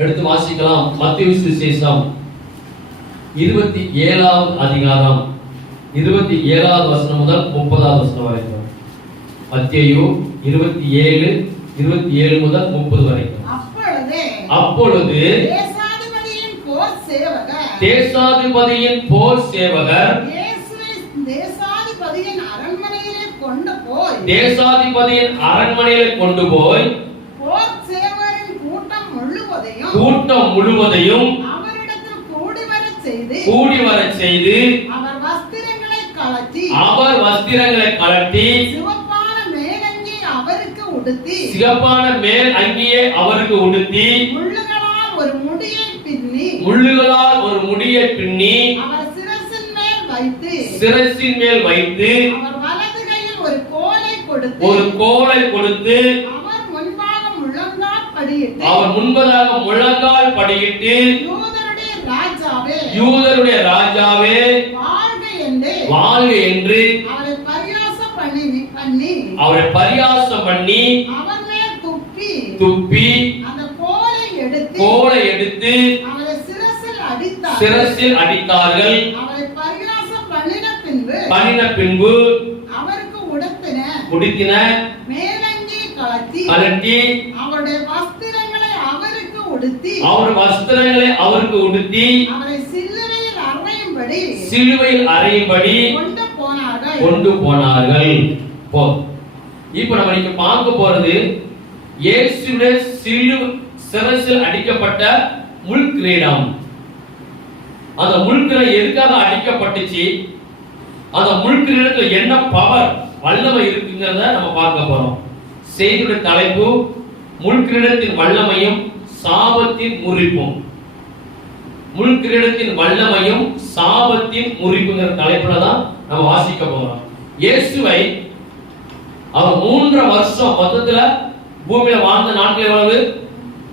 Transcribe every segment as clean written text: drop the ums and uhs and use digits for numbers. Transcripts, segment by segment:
எடுத்து வாசிக்கலாம். மத்தேயு சுவிசேஷம் 27வது அதிகாரம் 27வது வசனம் முதல் 30வது வசனம் வரைக்கும். மத்தேயு 27 முதல் 30 வரைக்கும். அப்பொழுது தேசாதிபதியின் போர் சேவகர் தேசாதிபதியின் அரண்மனையிலே கொண்டு போய் போர் சேவகரின் கூட்டம் முழுவதையும் அவரிடத்தில் கூடி வரச் செய்து அவர் வஸ்திரங்களை கழட்டி சிவப்பான மேல் அங்கியை அவருக்கு உடுத்தி முள்ளுகளால் ஒரு முடியை பின்னி அவர் சிரசின் மேல் வைத்து அவர் வலது கையில் ஒரு கோலை கொடுத்து அவர் முன்பதாக முழங்கால் படியிட்டு யூதருடைய ராஜாவே வாழ்க என்று அவரை பரியாசம் பண்ணி துப்பி அந்த கோலை எடுத்து சிரசில் அடித்தார்கள். பண்ணின பின்பு அவருக்கு உடுத்தின மேலங்கி கழட்டி அவருடைய வஸ்திரங்களை அவருக்கு உடுத்தி அவரை சிலுவையில் அறையும்படி கொண்டு போனார்கள். இப்ப நம்ம இங்க பார்க்க போறது இயேசுவின் சிரசில் அடிக்கப்பட்ட முள் கிரீடம். அந்த முள் கிரீடம் எதுக்காக அடிக்கப்பட்டுச்சு, அந்த முள் கிரீடத்துல என்ன பவர் வல்லமை இருக்குங்கிறத நம்ம பார்க்க போறோம். செய்தியுடைய தலைப்பு முள் கிரீடத்தின் வல்லமையும் சாபத்தின் முறிப்பும். முள் கிரீடத்தின் வல்லமையும் சாபத்தின் முறிப்புங்கிற தலைப்புல தான் நம்ம வாசிக்க போறோம். இயேசுவை அவர் 3 வருஷம் மொத்தத்துல பூமியில வாழ்ந்த நாட்கள் எவ்வளவு?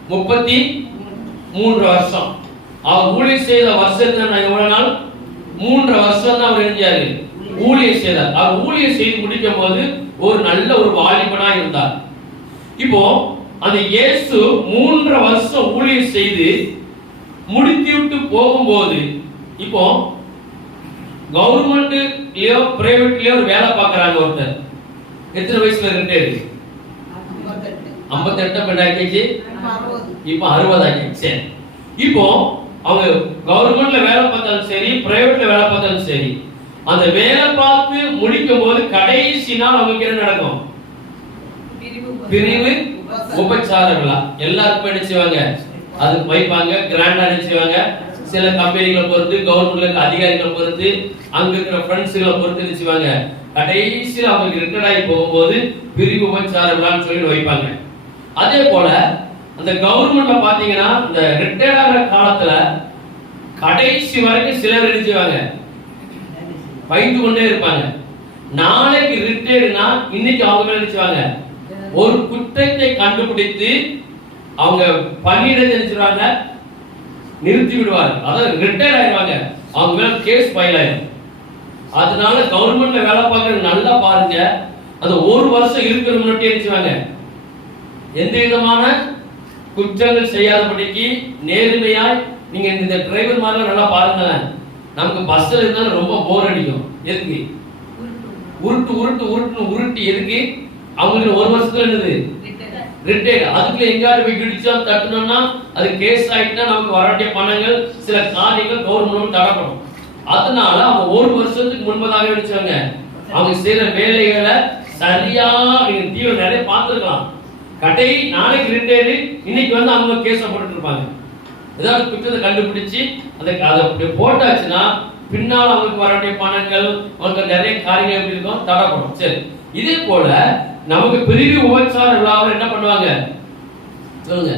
33 வருஷம். அவர் ஊழியம் செய்த வருஷத்துல எவ்வளவு நாள்? 3 வருஷம் தான் அவர் இருந்தாரு ஊழியம் செய்தார். அவர் ஊழியம் செய்து முடிக்கும் போது ஒரு நல்ல ஒரு வாலிபனா இருந்தார். இப்போ அந்த இயேசு 3 வருஷம் ஊழியம் செய்து முடித்து விட்டு போகும்போது, இப்போ கவர்மெண்ட்லயோ பிரைவேட்லயோ ஒரு வேலை பார்க்கறாங்க ஒருத்தர். எத்தனை வயசுல ரிட்டையர்? 58 ஆகிடுச்சு, இப்போ 60 ஆகிடுச்சு. இப்போ அவங்க கவர்மெண்ட்ல வேலை பார்த்தாலும் சரி, பிரைவேட்ல வேலை பார்த்தாலும் சரி, அந்த வேலை பார்த்து முடிக்கும் போது கடைசி நாள் அவங்களுக்கு என்ன நடக்கும்? பிரிவு உபச்சார விழா. எல்லாருக்கும் என்ன செய்வாங்க? அது வைப்பாங்க, கிராண்டா செய்வாங்க. சில கம்பெனிகளை பொறுத்து, கவர்மெண்ட்ல அதிகாரிகளை பொறுத்து, அங்க இருக்கிற ஃப்ரெண்ட்ஸ்களை பொறுத்து என்ன செய்வாங்க? கடைசியில் அவங்களுக்கு ரிட்டையர்ட் ஆகி போகும்போது பிரிவு உபச்சார விழான்னு சொல்லி வைப்பாங்க. அதே போல அந்த கவர்மெண்ட்ல பாத்தீங்கன்னா இந்த ரிட்டையர்ட் ஆகிற காலத்துல கடைசி வரைக்கும் சிலர் என்ன செய்வாங்க? பயந்து கொண்டே இருப்பாங்க. நாளைக்கு ரிட்டையர்டுனா இன்னைக்கு அவங்க என்ன செய்வாங்க? ஒரு குற்றத்தை கண்டுபிடித்து அவங்க பணியிடத்தை நினைச்சுவாங்க, நிறுத்தி விடுவாங்க. அதாவது ரிட்டையர்ட் ஆயிடுவாங்க, அவங்க மேல கேஸ் ஃபைல் ஆயிடும். அதனால கவர்மெண்ட்ல வேலை பார்க்கறது நல்லா பாருங்க. அந்த 1 வருஷம் இருக்கிற முன்னாடி நினைச்சுவாங்க, எந்த விதமான குற்றங்கள் செய்யாதபடிக்கு நேர்மையாய் நீங்க இந்த டிரைவர் மாதிரி நல்லா பாருங்க. நமக்கு பஸ்ல இருந்தாலும் ரொம்ப போர் அடிக்கும். எதுக்கு? உருட்டு எதுக்கு? அவங்களுக்கு 1 வருஷத்துல என்னது? ரிட்டையர்ட். அதுக்குள்ள எங்காவது போய் கிடிச்சா தட்டணும்னா அது கேஸ் ஆயிட்டுனா நமக்கு வரவேண்டிய பணங்கள், சில காரியங்கள் கவர்மெண்ட் தடப்படும். அதனால அவங்க 1 வருஷத்துக்கு முன்பதாக நினைச்சாங்க அவங்க செய்யற வேலைகளை சரியா நீங்க டிவி நிறைய பார்த்துருக்கலாம். நாளைக்கு ரிட்டையர்டு, இன்னைக்கு வந்து அவங்க கேஸ போட்டுட்டு இருப்பாங்க. ஏதாவது குற்றத்தை கண்டுபிடிச்சு அதை அப்படி போட்டாச்சுன்னா பின்னால் அவங்களுக்கு வரவேண்டிய பணங்கள், அவங்களுக்கு நிறைய காரியங்கள் எப்படி இருக்கும்? தடப்படும். சரி, இதே போல நமக்கு பிரிவு உபச்சார விழாவில் என்ன பண்ணுவாங்க சொல்லுங்க?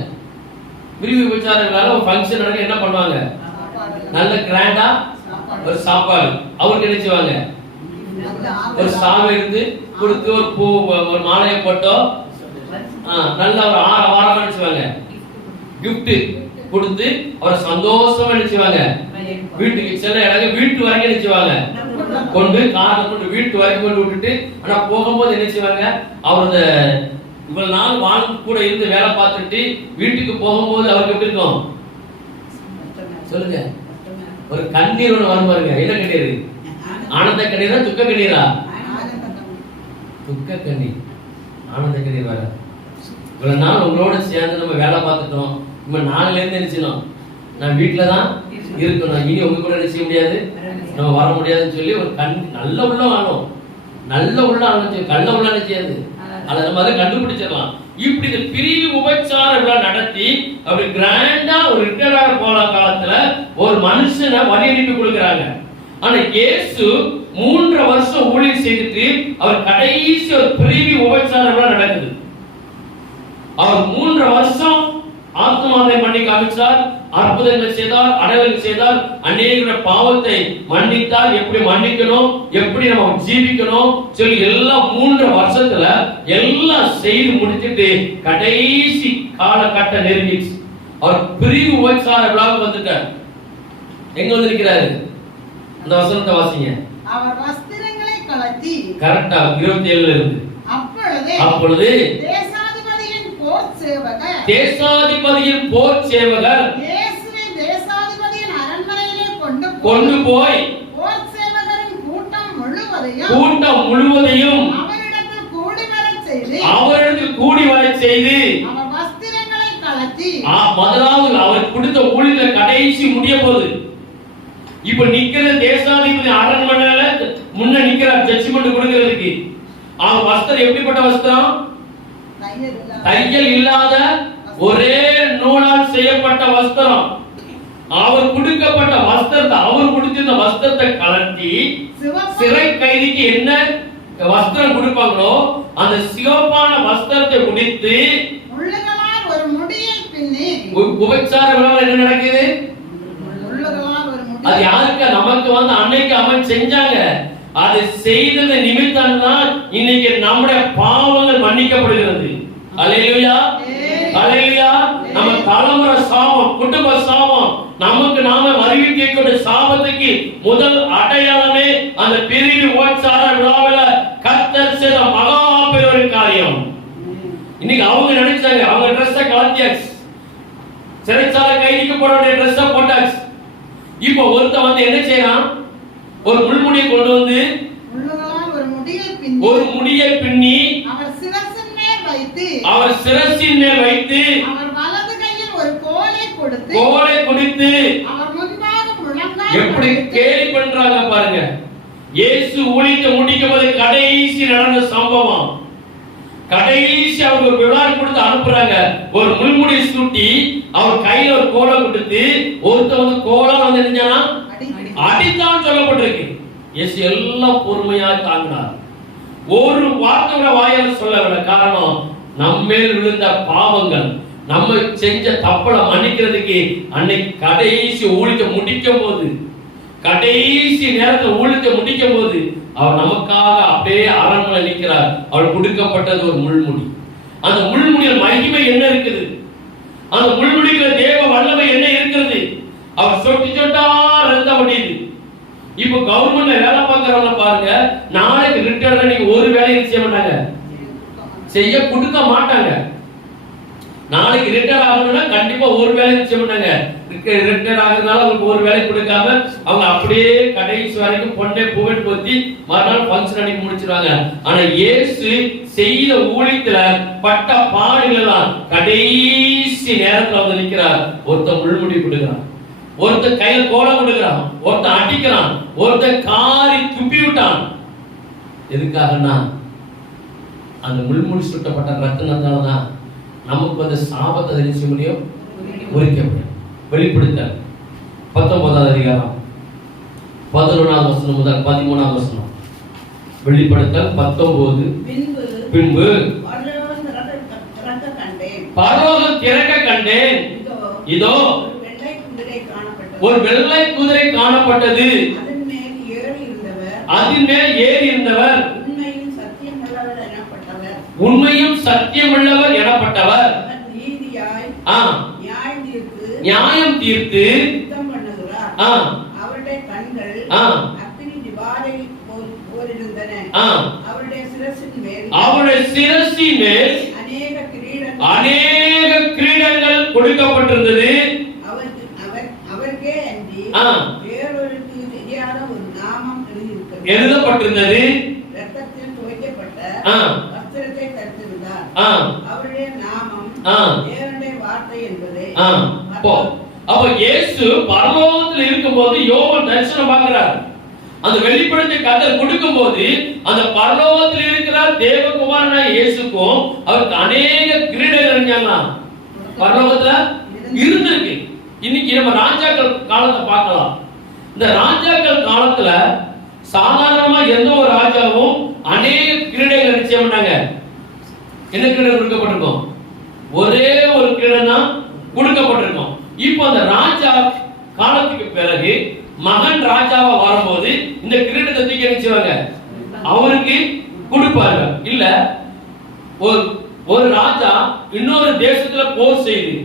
பிரிவு உபச்சார விழாவில் ஒரு ஃபங்க்ஷன் நடக்க என்ன பண்ணுவாங்க? நல்ல கிராண்டா ஒரு சாப்பாடு. அவருக்கு என்ன செய்வாங்க? ஒரு சாவை எடுத்து கொடுத்து ஒரு பூ ஒரு மாலையை போட்டோ நல்ல ஒரு வாரம் நினைச்சுவாங்க, கிஃப்ட் கொடுத்து அவரை சந்தோஷமா நினைச்சுவாங்க. வீட்டுக்கு சில இடங்க வீட்டு வரைக்கும் நினைச்சுவாங்க, கொண்டு காரை கொண்டு வீட்டு வரைக்கும் கொண்டு விட்டுட்டு, ஆனா போகும்போது என்ன செய்வாங்க? அவரது இவ்வளவு நாள் வாழ்ந்து கூட இருந்து வேலை பார்த்துட்டு வீட்டுக்கு போகும்போது அவருக்கு எப்படி இருக்கும் சொல்லுங்க? ஒரு கண்ணீர் ஒண்ணு வரும் பாருங்க. என்ன கண்ணீர்? ஆனந்த கண்ணீரா துக்க கண்ணீரா? துக்க கண்ணீர். ஆனந்த கண்ணீர் வர இவ்வளவு நாள் உங்களோட சேர்ந்து நம்ம வேலை பார்த்துட்டோம். நம்ம நாளில இருந்து நினைச்சோம் நான் வீட்டுல தான் இருக்கணும், இனி உங்க கூட என்ன செய்ய முடியாது, நம்ம வர முடியாதுன்னு சொல்லி ஒரு நல்ல உள்ள ஆளும், நல்ல உள்ள ஆளும் கள்ள உள்ள செய்யாது. அதை நம்ம அதை கண்டுபிடிச்சிடலாம். இப்படி இந்த பிரிவு உபச்சார விழா நடத்தி அப்படி கிராண்டா ஒரு ரிட்டையர்ட் போன காலத்துல ஒரு மனுஷனை வழி அனுப்பி கொடுக்குறாங்க. ஆனா இயேசு 3 வருஷம் ஊழியம் செய்துட்டு அவர் கடைசி ஒரு பிரிவு உபச்சார விழா நடக்குது. அவர் 3 வருஷம் ஆத்மாவை பண்ணி காமிச்சார், அற்புதங்கள் செய்தார், அடையாளங்கள் செய்தார், அநேக பாவத்தை மன்னித்தார், எப்படி மன்னிக்கணும், எப்படி நம்ம ஜீவிக்கணும் சொல்லி எல்லாம் 3 வருஷத்துல எல்லாம் செய்து முடிச்சிட்டு கடைசி காலகட்ட நெருங்கிச்சு. அவர் பிரிவு உபச்சார விழாவுக்கு வந்துட்டார். எங்க வந்து நிற்கிறாரு? அந்த வசனத்தை வாசிங்க. அவர் வஸ்திரங்களை கழற்றி கரெக்டா 27ல இருந்து அப்பொழுது தேசாதிபதியின் போர் சேவகர் இயேசுவை தேசாதிபதியின் அரண்மனையிலே கொண்டு போய் போர் சேவகரின் கூட்டம் முழுவதையும் அவரிடத்தில் கூடி வரச் செய்து அவர் வஸ்திரங்களை கழற்றி முதலாவது அவர் கொடுத்த ஊழியத்துல கடைசி முடிய போகுது. இப்ப நிக்கிற தேசாதிபதி அரண்மனையில முன்ன நிக்கிறார் ஜட்ஜ்மெண்ட் கொடுக்கிறதுக்கு. அவன் வஸ்திரம் எப்படிப்பட்ட வஸ்திரம்? தையல் இல்லாத ஒரே நூலால் செய்யப்பட்ட வஸ்திரம். அவர் கொடுக்கப்பட்ட வஸ்திரத்தை, அவர் கொடுத்திருந்த வஸ்திரத்தை கலட்டி சிறை கைதிக்கு என்ன வஸ்திரம் கொடுப்பாங்களோ அந்த சிவப்பான வஸ்திரத்தை முடித்து ஒரு முடியை பின்னி உபச்சார விழாவில் என்ன நடக்குது? அது யாருக்கு? நமக்கு வந்து அன்னைக்கு அவன் செஞ்சாங்க. அது செய்தது நிமித்தம் தான் இன்னைக்கு நம்முடைய பாவங்கள் மன்னிக்கப்படுகிறது. அல்லேலூயா, அல்லேலூயா. நம்ம தலைமுறை சாபம், குடும்ப சாபம், நமக்கு நாம அறிவிக்கக்கூடிய சாபத்துக்கு முதல் அடையாளமே அந்த பிரிவு உபச்சார விழாவில கர்த்தர் செய்த மகா பெரிய காரியம். இன்னைக்கு அவங்க நினைச்சாங்க அவங்க ட்ரெஸ்ஸை கலத்தியாச்சு, சிறைச்சாலை கைதிக்கு போட வேண்டிய ட்ரெஸ்ஸை போட்டாச்சு. இப்போ ஒருத்தன் வந்து என்ன செய்யறான்? ஒரு முள்முடியை கொண்டு வந்து ஒரு முடியை பின்னி அவர் சிரசின் மேல் வைத்து அவர் வலது கையில் ஒரு கோலை கொடுத்து அவர் முன்பாக முழங்கால் எப்படி கேலி பண்றாங்க பாருங்க. இயேசு ஊழியத்தை முடிக்கும் போது கடைசி நடந்த சம்பவம். கடைசி அவங்க விழா கொடுத்து அனுப்புறாங்க. ஒரு முள்முடி சூட்டி அவர் கையில ஒரு கோலை கொடுத்து ஒருத்த வந்து கோலா வந்து நினைச்சானா அடித்தான் சொல்லப்பட்டிருக்கு. இயேசு எல்லாம் பொறுமையா தாங்கினார். ஒரு வார்த்தையோட வாயால சொல்லவில்லை. காரணம் நம்மேல் விழுந்த பாவங்கள், நம்ம செஞ்ச தப்பலை மன்னிக்கிறதுக்கு அன்னைக்கு கடைசி ஊழியத்தை முடிக்கும் போது, கடைசி நேரத்தில் ஊழியத்தை முடிக்கும் போது அவர் நமக்காக அப்படியே அரண்மனை நிற்கிறார். அவர் கொடுக்கப்பட்டது ஒரு முள்முடி. அந்த முள்முடியில் மகிமை என்ன இருக்குது? அந்த முள்முடிக்கிற தேவ வல்லமை என்ன இருக்கிறது? அவர் சொட்டி சொட்டா ரத்த முடியுது. இப்ப கவர்மெண்ட்ல வேலை பார்க்கறவங்க பாருங்க, நாளைக்கு ரிட்டையர்ல நீங்க ஒரு வேலையை செய்ய மாட்டாங்க, செய்ய கொடுக்க மாட்டாங்க. நாளைக்கு ரிட்டையர் ஆகணும்னா கண்டிப்பா ஒரு வேலையை செய்ய மாட்டாங்க. ரிட்டையர் ஆகிறதுனால அவங்களுக்கு ஒரு வேலை கொடுக்காம அவங்க அப்படியே கடைசி வரைக்கும் பொண்ணை பூவன் போத்தி மறுநாள் ஃபங்க்ஷன் அன்னைக்கு முடிச்சிருவாங்க. ஆனா இயேசு செய்த ஊழியத்துல பட்ட பாடுகள் தான் கடைசி நேரத்துல வந்து நிற்கிறார். ஒருத்தன் முள்முடி கொடுக்கிறான், ஒருத்தன் கையில கோலை கொடுக்கிறான், ஒருத்தன் அடிக்கிறான், ஒருத்தன் காரி துப்பி விட்டான். எதுக்காகனா அந்த முள்முடி சுட்டப்பட்ட ரத்தினத்தாலதான் நமக்கு அந்த சாபத்தை தெரிவிக்க முடியும், முறிக்க முடியும். வெளிப்படுத்தல் 19வது அதிகாரம் 11வது வசனம் முதல் 13வது வசனம். வெளிப்படுத்தல் 19. பின்பு பரலோகம் திறக்க கண்டேன், இதோ ஒரு வெள்ளை குதிரை காணப்பட்டது, அதன் மேல் ஏறி இருந்தவர் உண்மையும் சத்தியமுள்ளவர் எனப்பட்டவர், நியாயம் தீர்த்து அவருடைய கண்கள் அக்கினி ஜுவாலை போல் இருந்தன. அவருடைய சிரசின் மேல் அநேக அநேக கிரீடங்கள் கொடுக்கப்பட்டிருந்தது. அவருக்கே அன்றி வேறொருக்கு தெரியாத ஒரு நாமம் எழுதப்பட்டிருந்தது. இரத்தத்தில் துவைக்கப்பட்ட வஸ்திரத்தை தரித்திருந்தார். அவருடைய நாமம் தேவனுடைய வார்த்தை என்பதை. அப்ப இயேசு பரலோகத்தில் இருக்கும்போது யோவான் தரிசனம் பார்க்கிறார். அந்த வெளிப்படுத்தி கர்த்தர் கொடுக்கும் போது அந்த பரலோகத்தில் இருக்கிறார் தேவகுமாரனாகிய இயேசுக்கும் அவருக்கு அநேக கிரீடங்கள் பரலோகத்துல இருந்திருக்கு. இன்னைக்கு நம்ம ராஜாக்கள் காலத்தை பார்க்கலாம். இந்த ராஜாக்கள் காலத்துல சாதாரணமா எந்த ஒரு ராஜாவும் அநேக கிரீடங்கள் நிச்சயம் பண்ணாங்க. என்ன கிரீடம் கொடுக்கப்பட்டிருக்கும்? ஒரே ஒரு கிரீடம் தான் கொடுக்கப்பட்டிருக்கும். இப்போ அந்த ராஜா காலத்துக்கு பிறகு மகன் ராஜாவா வரும்போது இந்த கிரீடத்தை தூக்கி நினைச்சுவாங்க, அவருக்கு கொடுப்பாங்க. இல்ல ஒரு ராஜா இன்னொரு தேசத்துல போர் செய்து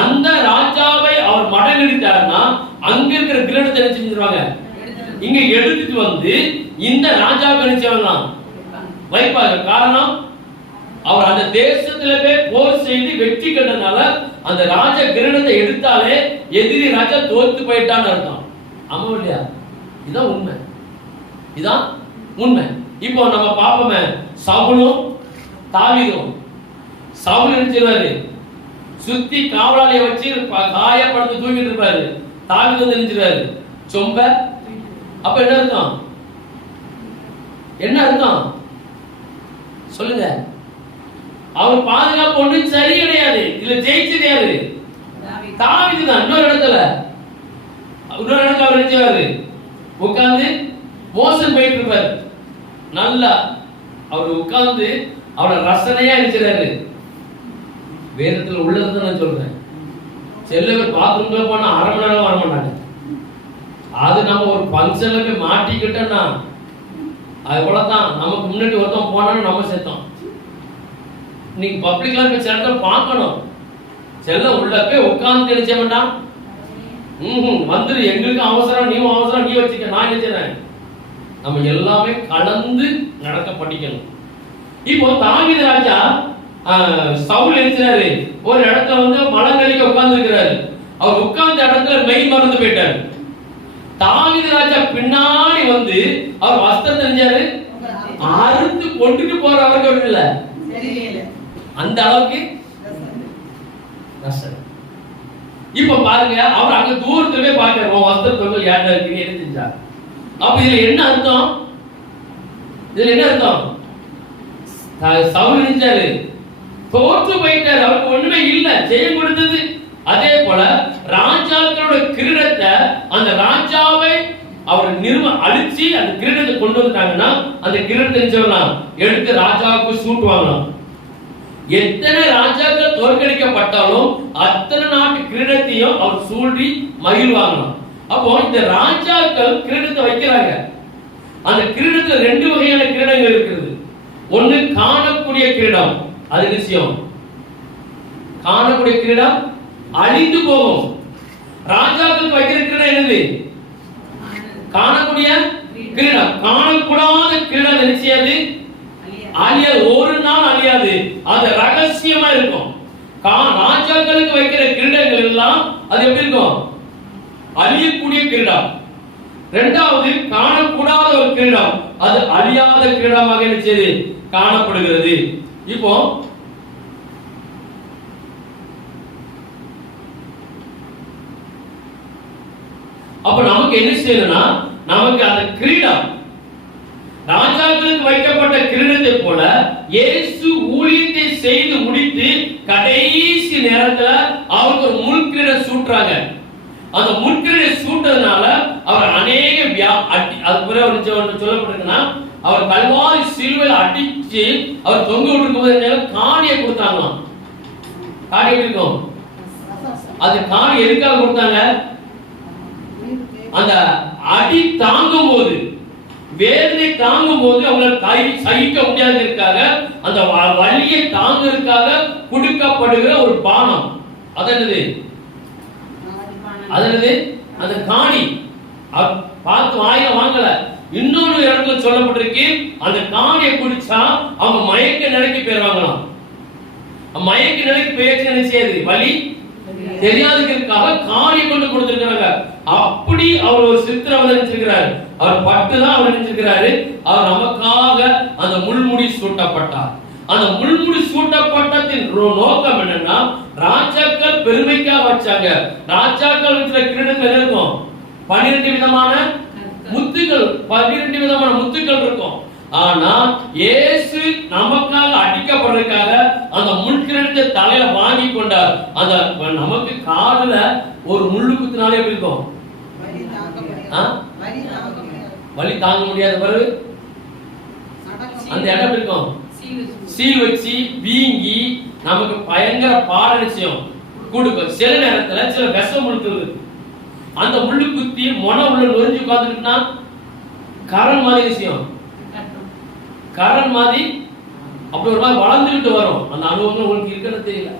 அந்த ராஜாவை அவர் மடங்கிட்டாருன்னா அங்க இருக்கிற கிரீடத்தை என்ன செஞ்சிருவாங்க, இங்க எடுத்துட்டு வந்து இந்த ராஜாவை நினைச்சவங்க வைப்பாங்க. காரணம் அவர் அந்த தேசத்துல போய் போர் செய்து வெற்றி கண்டனால அந்த ராஜ கிரீடத்தை எடுத்தாலே எதிரி ராஜா தோத்து போயிட்டான்னு அர்த்தம். ஆமா இல்லையா? இதான் உண்மை, இதான் உண்மை. இப்போ நம்ம பாப்போமே, சவுலும் தாவீதும். சவுல் நினைச்சிருவாரு சுத்தி காவலாளிய வச்சு காயப்படுத்தி தூக்கிட்டு இருப்பாரு. தாவீது வந்து நினைச்சிருவாரு சொம்ப. அப்ப என்ன அர்த்தம்? என்ன அர்த்தம் சொல்லுங்க? அவர் பாதுகாப்பு ஒண்ணு சரி கிடையாது. இதுல ஜெயிச்சது யாரு? தாவீது தான். இன்னொரு இடத்துல அவர் நினைச்சாரு உட்கார்ந்து மோசன் போயிட்டு இருப்பாரு. நல்லா அவர் உட்கார்ந்து அவரோட ரசனையா நினைச்சாரு. வேதத்துல உள்ளதுதான் நான் சொல்றேன். சில பேர் பாத்ரூம்ல போனா அரை மணி நேரம் வர மாட்டாங்க. அது நம்ம ஒரு பங்கன்ல போய் மாட்டிக்கிட்டோம்னா அது போலதான். நமக்கு முன்னாடி ஒருத்தம் போனாலும் நம்ம செத்தோம். நீங்க பப்ளிக்ல போய் சேர்ந்த பார்க்கணும். செல்ல உள்ள போய் உட்கார்ந்து நினைச்ச வேண்டாம். வந்துரு, எங்களுக்கு அவசரம், நீ அவசரம், நீ வச்சுக்க, நான் நினைச்சேன். நம்ம எல்லாமே கலந்து நடக்க படிக்கணும். இப்போ தாவீது ராஜா சவுல் நினைச்சாரு ஒரு இடத்துல வந்து மலங்கலிக்க உட்கார்ந்து இருக்கிறாரு. அவர் உட்கார்ந்த இடத்துல மெய் மறந்து போயிட்டாரு. தாவீது ராஜா பின்னாடி வந்து அவர் வஸ்திரம் செஞ்சாரு, அறுத்து கொண்டுட்டு போற அவருக்கு இல்ல, அந்த அளவுக்கு ரசனை. இப்ப பாருங்க, அவர் அங்க தூரத்திலே பாக்குறாரு வஸ்திரத்தொங்க ஏன்டா இருக்கு என்ன செஞ்சார். அப்ப இதுல என்ன அர்த்தம்? இதுல என்ன அர்த்தம்? சவுல் நினைச்சாரு தோற்று போயிட்டாரு, அவருக்கு ஒண்ணுமே இல்ல, ஜெயம் கொடுத்தது. அதே போல ராஜாக்களோட கிரீடத்தை அந்த ராஜாவை அவர் அழிச்சு அந்த கிரீடத்தை கொண்டு வந்துட்டாங்கன்னா அந்த கிரீடத்தை சொல்லலாம் எடுத்து ராஜாவுக்கு சூட்டுவாங்களாம். எத்தனை ராஜாக்கள் தோற்கடிக்கப்பட்டாலும் அத்தனை நாட்டு கிரீடத்தையும் அவர் சூழ்றி மகிழ்வாங்களாம். அப்போ இந்த ராஜாக்கள் கிரீடத்தை வைக்கிறாங்க. அந்த கிரீடத்துல ரெண்டு வகையான கிரீடங்கள் இருக்கிறது. ஒண்ணு காணக்கூடிய கிரீடம், அது விஷயம். காணக்கூடிய கிரீடம் அழிந்து போகும். ராஜாக்களுக்கு வைக்கிற கிரீடம் என்னது? காணக்கூடிய கிரீடம். காணக்கூடாத கிரீடம் நிச்சயாது அழியாது, ஒரு நாள் அழியாது, அது ரகசியமா இருக்கும். ராஜாக்களுக்கு வைக்கிற கிரீடங்கள் எல்லாம் அது எப்படி இருக்கும்? அழியக்கூடிய கிரீடம். இரண்டாவது காணக்கூடாத ஒரு கிரீடம், அது அழியாத கிரீடமாக நிச்சயது காணப்படுகிறது. இப்போ அப்ப நமக்கு என்ன செய்யணும்னா, நமக்கு அந்த கிரீடம் ராஜாக்களுக்கு வைக்கப்பட்ட கிரீடத்தை போல இயேசு ஊழியத்தை செய்து முடித்து கடைசி நேரத்துல அவருக்கு ஒரு முள்கிரீடம் சூட்டுறாங்க. அந்த முள்கிரீடம் சூட்டதுனால அவர் அநேக அது பிறகு சொல்லப்பட்டிருக்குன்னா அவர் கல்வாரி சிலுவையில் அடிச்சு அவர் தொங்க விட்டுருக்கும் போது காணியை கொடுத்தாங்களாம். காணி இருக்கும். அது காணி எதுக்காக கொடுத்தாங்க? அந்த அடி தாங்கும் போது, வேதனை தாங்கும் போது அவங்களால சகிக்க முடியாததற்காக, அந்த வலியை தாங்கிறதுக்காக கொடுக்கப்படுகிற ஒரு பானம். அதனது அந்த காணி பார்த்து வாயில வாங்கல. இன்னொரு இடத்துல சொல்லப்பட்டிருக்கு, அந்த காணியை குடிச்சா அவங்க மயக்க நிலைக்கு போயிருவாங்களாம். மயக்க நிலைக்கு பேச்சு என்ன செய்யாது, வழி தெரியாததுக்காக காணி கொண்டு கொடுத்திருக்கிறாங்க. அப்படி அவர் ஒரு சித்திரவதை நினைச்சிருக்கிறார். அவர் பட்டுதான் அவர் நினைச்சிருக்கிறாரு. அவர் நமக்காக அந்த முள்முடி சூட்டப்பட்டார். அந்த முள்முடி சூட்டப்பட்டதின் நோக்கம் என்னன்னா, ராஜாக்கள் பெருமைக்காக வச்சாங்க. ராஜாக்கள் வச்சிருக்கிற கிரீடங்கள் இருக்கும் 12 விதமான முத்துக்கள், 12 விதமான முத்துக்கள் இருக்கும். ஆனா இயேசு நமக்காக அடிக்கப்படுறதுக்காக அந்த முள்கிரீடத்தை தலையில வாங்கி கொண்டார். அந்த நமக்கு காதுல ஒரு முள்ளு குத்துனாலே எப்படி இருக்கும், வலி தாங்க முடியாத பிறகு அந்த இடம் இருக்கும், சீல் வச்சு வீங்கி நமக்கு பயங்கர பாட நிச்சயம் கொடுக்கும். சில நேரத்துல சில விஷம் முழுக்குது, அந்த முள்ளு குத்தி மொன உள்ள நொறிஞ்சு உட்கார்ந்துட்டுனா கரண் மாதிரி விஷயம், கரண் மாதிரி அப்படி ஒரு மாதிரி வளர்ந்துகிட்டு வரும். அந்த அனுபவம் உங்களுக்கு இருக்குன்னு தெரியல.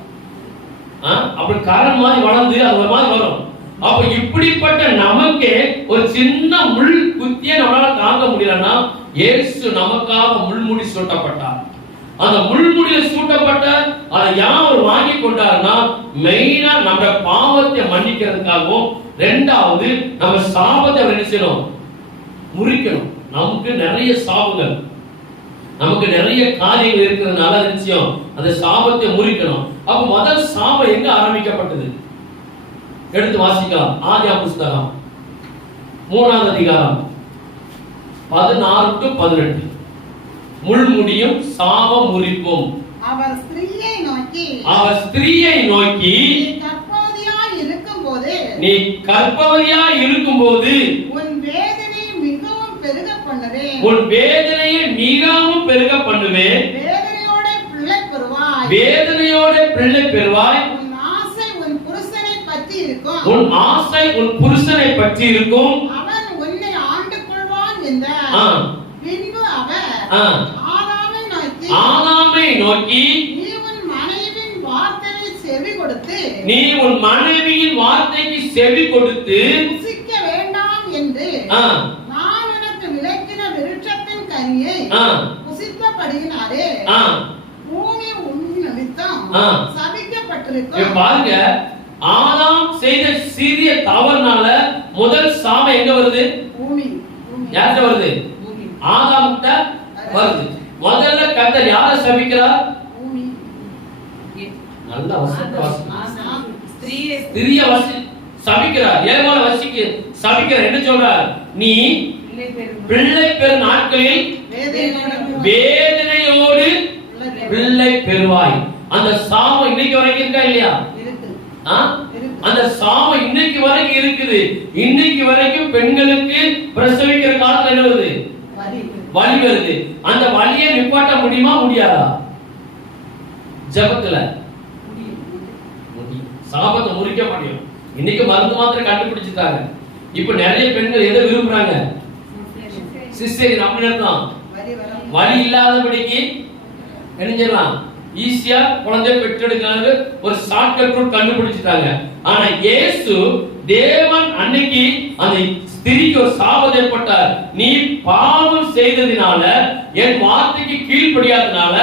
அப்படி கரண் மாதிரி வளர்ந்து அது ஒரு மாதிரி வரும். அப்ப இப்படிப்பட்ட நமக்கு ஒரு சின்ன முள் குத்தியே நம்மளால தாங்க முடியலன்னா, இயேசு நமக்காக முள்முடி சூட்டப்பட்டார். அந்த முள்முடியில சூட்டப்பட்ட அதை யார் அவர் வாங்கி கொண்டாருன்னா, மெயினா நம்ம பாவத்தை மன்னிக்கிறதுக்காகவும், ரெண்டாவது நம்ம சாபத்தை என்ன செய்யணும், முறிக்கணும். நமக்கு நிறைய சாபங்கள், நமக்கு நிறைய காரியங்கள் இருக்கிறதுனால நிச்சயம் அந்த சாபத்தை முறிக்கணும். அப்ப முதல் சாபம் எங்க ஆரம்பிக்கப்பட்டது? எடுத்து வாசிக்கலாம். ஆதியாகம புத்தகம் 3ஆம் அதிகாரம் 16 to 18. முள்முடியும் சாபம் முறிப்பும். அவர் ஸ்திரீயை நோக்கி நீ கர்ப்பவதியாய் இருக்கும்போது உன் வேதனையை மிகவும் பெருக பண்ணுவேன். வேதனையோட பிள்ளை பெறுவாய். உன் ஆசை உன் புருஷனை பற்றி இருக்கும். அவன் உன்னை ஆண்டு கொள்வான் என்றார். பின்பு அவர் ஆதாமை நோக்கி நீ உன் மனைவியின் வார்த்தைக்கு செவி கொடுத்து புசிக்க வேண்டாம் என்று நான் உனக்கு விலக்கின விருட்சத்தின் கனியை புசித்தபடியினாலே பூமி உன் நிமித்தம் சபிக்கப்பட்டிருக்கும். பாருங்க, ஆதாம் செய்த சிறிய தவறுனால முதல் சாபம் எங்க வருது? யார்கிட்ட வருது? ஆதாம்கிட்ட வருது. முதல்ல கர்த்தர் யாரை சபிக்கிறார்? நல்ல ஸ்திரீயை சபிக்கிறார். ஏவாளை சபிக்கிறார். என்ன சொல்றார்? நீ பிள்ளை பெறும் நாட்களில் வேதனையோடு பிள்ளை பெறுவாய். அந்த சாபம் இன்னைக்கு வரைக்கும் இருக்கா இல்லையா? அந்த சாபம் இன்னைக்கு வரைக்கும் இருக்குது. இன்னைக்கு வரைக்கும் பெண்களுக்கு பிரசவிக்கிற காலத்துல என்ன வருது? வலி வருது. அந்த வலியை நிப்பாட்ட முடியுமா, முடியாதா? ஜெபத்துல சாபத்தை முறிக்க முடியும். இன்னைக்கு மருந்து மாத்திரை கண்டுபிடிச்சிட்டாங்க. இப்ப நிறைய பெண்கள் எதை விரும்புறாங்க? சிசேரியன். அப்படின்னு அர்த்தம் வலி இல்லாதபடிக்கு என்ன ஈஸியா குழந்தை பெற்றெடுக்கிறது ஒரு ஷார்ட்கட் ரூட் கண்டுபிடிச்சிட்டாங்க. ஆனா இயேசு தேவன் அன்னைக்கு அந்த ஸ்திரீக்கு ஒரு சாபம் ஏற்பட்டார். நீ பாவம் செய்ததினால, என் வார்த்தைக்கு கீழ்ப்படியாதனால,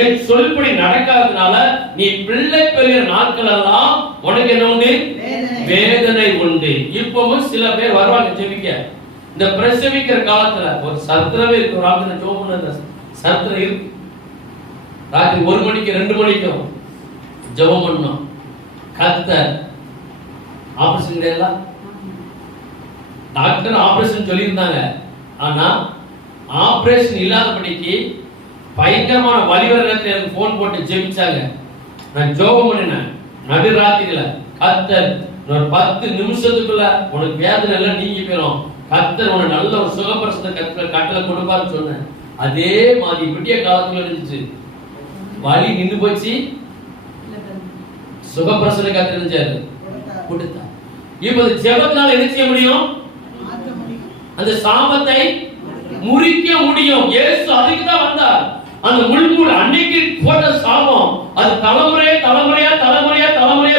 என் சொல்படி நடக்காதனால நீ பிள்ளை பெறுகிற நாட்கள் எல்லாம் உனக்கு என்ன உண்டு? வேதனை உண்டு. இப்பவும் சில பேர் வருவாங்க ஜெபிக்க. இந்த பிரசவிக்கிற காலத்துல ஒரு சத்திரமே இருக்கு. ஒரு ஆளுநர் ஜெபம் பண்ண சத்திரம் இருக்கு. ராத்திரி 1 மணிக்கு 2 மணிக்கும் ஜெபம் பண்ணோம். கர்த்தர் ஆபரேஷன் கிடையாது. டாக்டர் ஆபரேஷன் சொல்லியிருந்தாங்க. ஆனா ஆபரேஷன் இல்லாதபடிக்கு பயங்கரமான வலி வர நேரத்தில் எனக்கு போன் போட்டு ஜெபிச்சாங்க. நான் ஜெபம் பண்ணினேன் நடுராத்திரியில. கர்த்தர் ஒரு 10 நிமிஷத்துக்குள்ள உனக்கு வேதனை எல்லாம் நீங்கி போயிடும். கர்த்தர் உனக்கு நல்ல ஒரு சுகப்பிரசவத்தை கட்டளை கொடுப்பாருன்னு சொன்னேன். அதே மாதிரி விடிய காலத்துல இருந்துச்சு. வலி நின்று போச்சு. சுகப்பிரசவத்தை கர்த்தர் செஞ்சாரு, கொடுத்தார். இப்ப ஜெபத்தினால என்ன செய்ய முடியும்? அந்த சாபத்தை முறிக்க முடியும். இயேசு அதுக்கு தான் வந்தார். அந்த முள்முடி அன்னைக்கு போட்ட சாபம் அது தலைமுறையா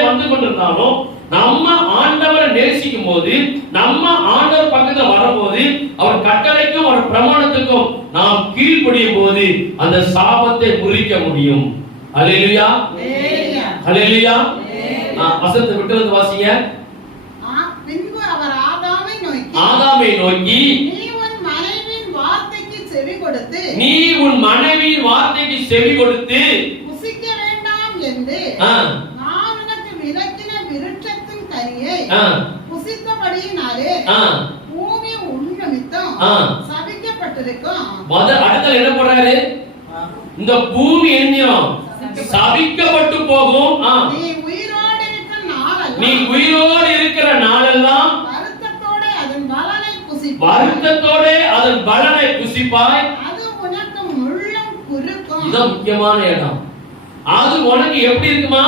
வந்து கொண்டிருந்தாலும், நம்ம ஆண்டவரை நேசிக்கும் போது, நம்ம ஆண்டவர் பக்கத்துல வரும்போது, அவர் கட்டளைக்கும் அவர் பிரமாணத்துக்கும் நாம் கீழ்ப்படியும் போது அந்த சாபத்தை முறிக்க முடியும். அல்லேலூயா. ஹல்லேலூயா. வசனத்தை விட்டு வந்து வாசிங்க. பின்பு அவர் ஆதாமை நோக்கி நீ உன் மனைவியின் வார்த்தைக்கு செவி கொடுத்து புசிக்க வேண்டாம் என்று நான் உனக்கு விலக்கின விருட்சத்தின் கனியை புசித்தபடியினாலே பூமி உன் நிமித்தம் சபிக்கப்பட்டிருக்கும். அடுத்த என்ன பண்றாரு? இந்த பூமி என்னையும் சபிக்கப்பட்டு போகும். நீ உயிரோடு இருக்கிற நாளெல்லாம் வருத்தத்தோட அதன் பலனை புசிப்பாய். அது உனக்கு முள்ளும் குறுக்கும். இது முக்கியமான இடம். அது உனக்கு எப்படி இருக்குமா?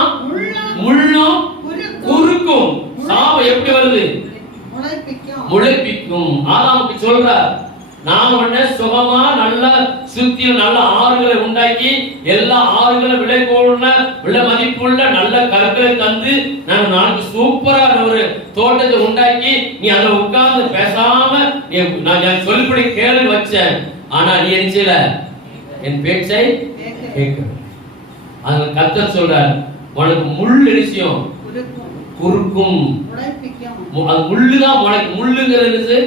முள்ளும் குறுக்கும். சாபம் எப்படி வருது? முளைப்பிக்கும். ஆதாமுக்கு சொல்றார், நான் உன்னை சுகமா நல்ல சுத்தியும் நல்ல ஆறுகளை உண்டாக்கி எல்லா ஆறுகளும் விலை போன விலை மதிப்புள்ள நல்ல கற்களை தந்து நான் நாளைக்கு சூப்பரான ஒரு தோட்டத்தை உண்டாக்கி நீ அதை உட்கார்ந்து பேசாம நான் சொல்லிப்படி கேள்வி வச்சேன். ஆனா நீ என்ன செய்யல? என் பேச்சை கேட்க. அதுல கர்த்தர் சொல்றார், உனக்கு முள் நிச்சயம் குறுக்கும். அது முள்ளுதான் உனக்கு. முள்ளுங்கிறது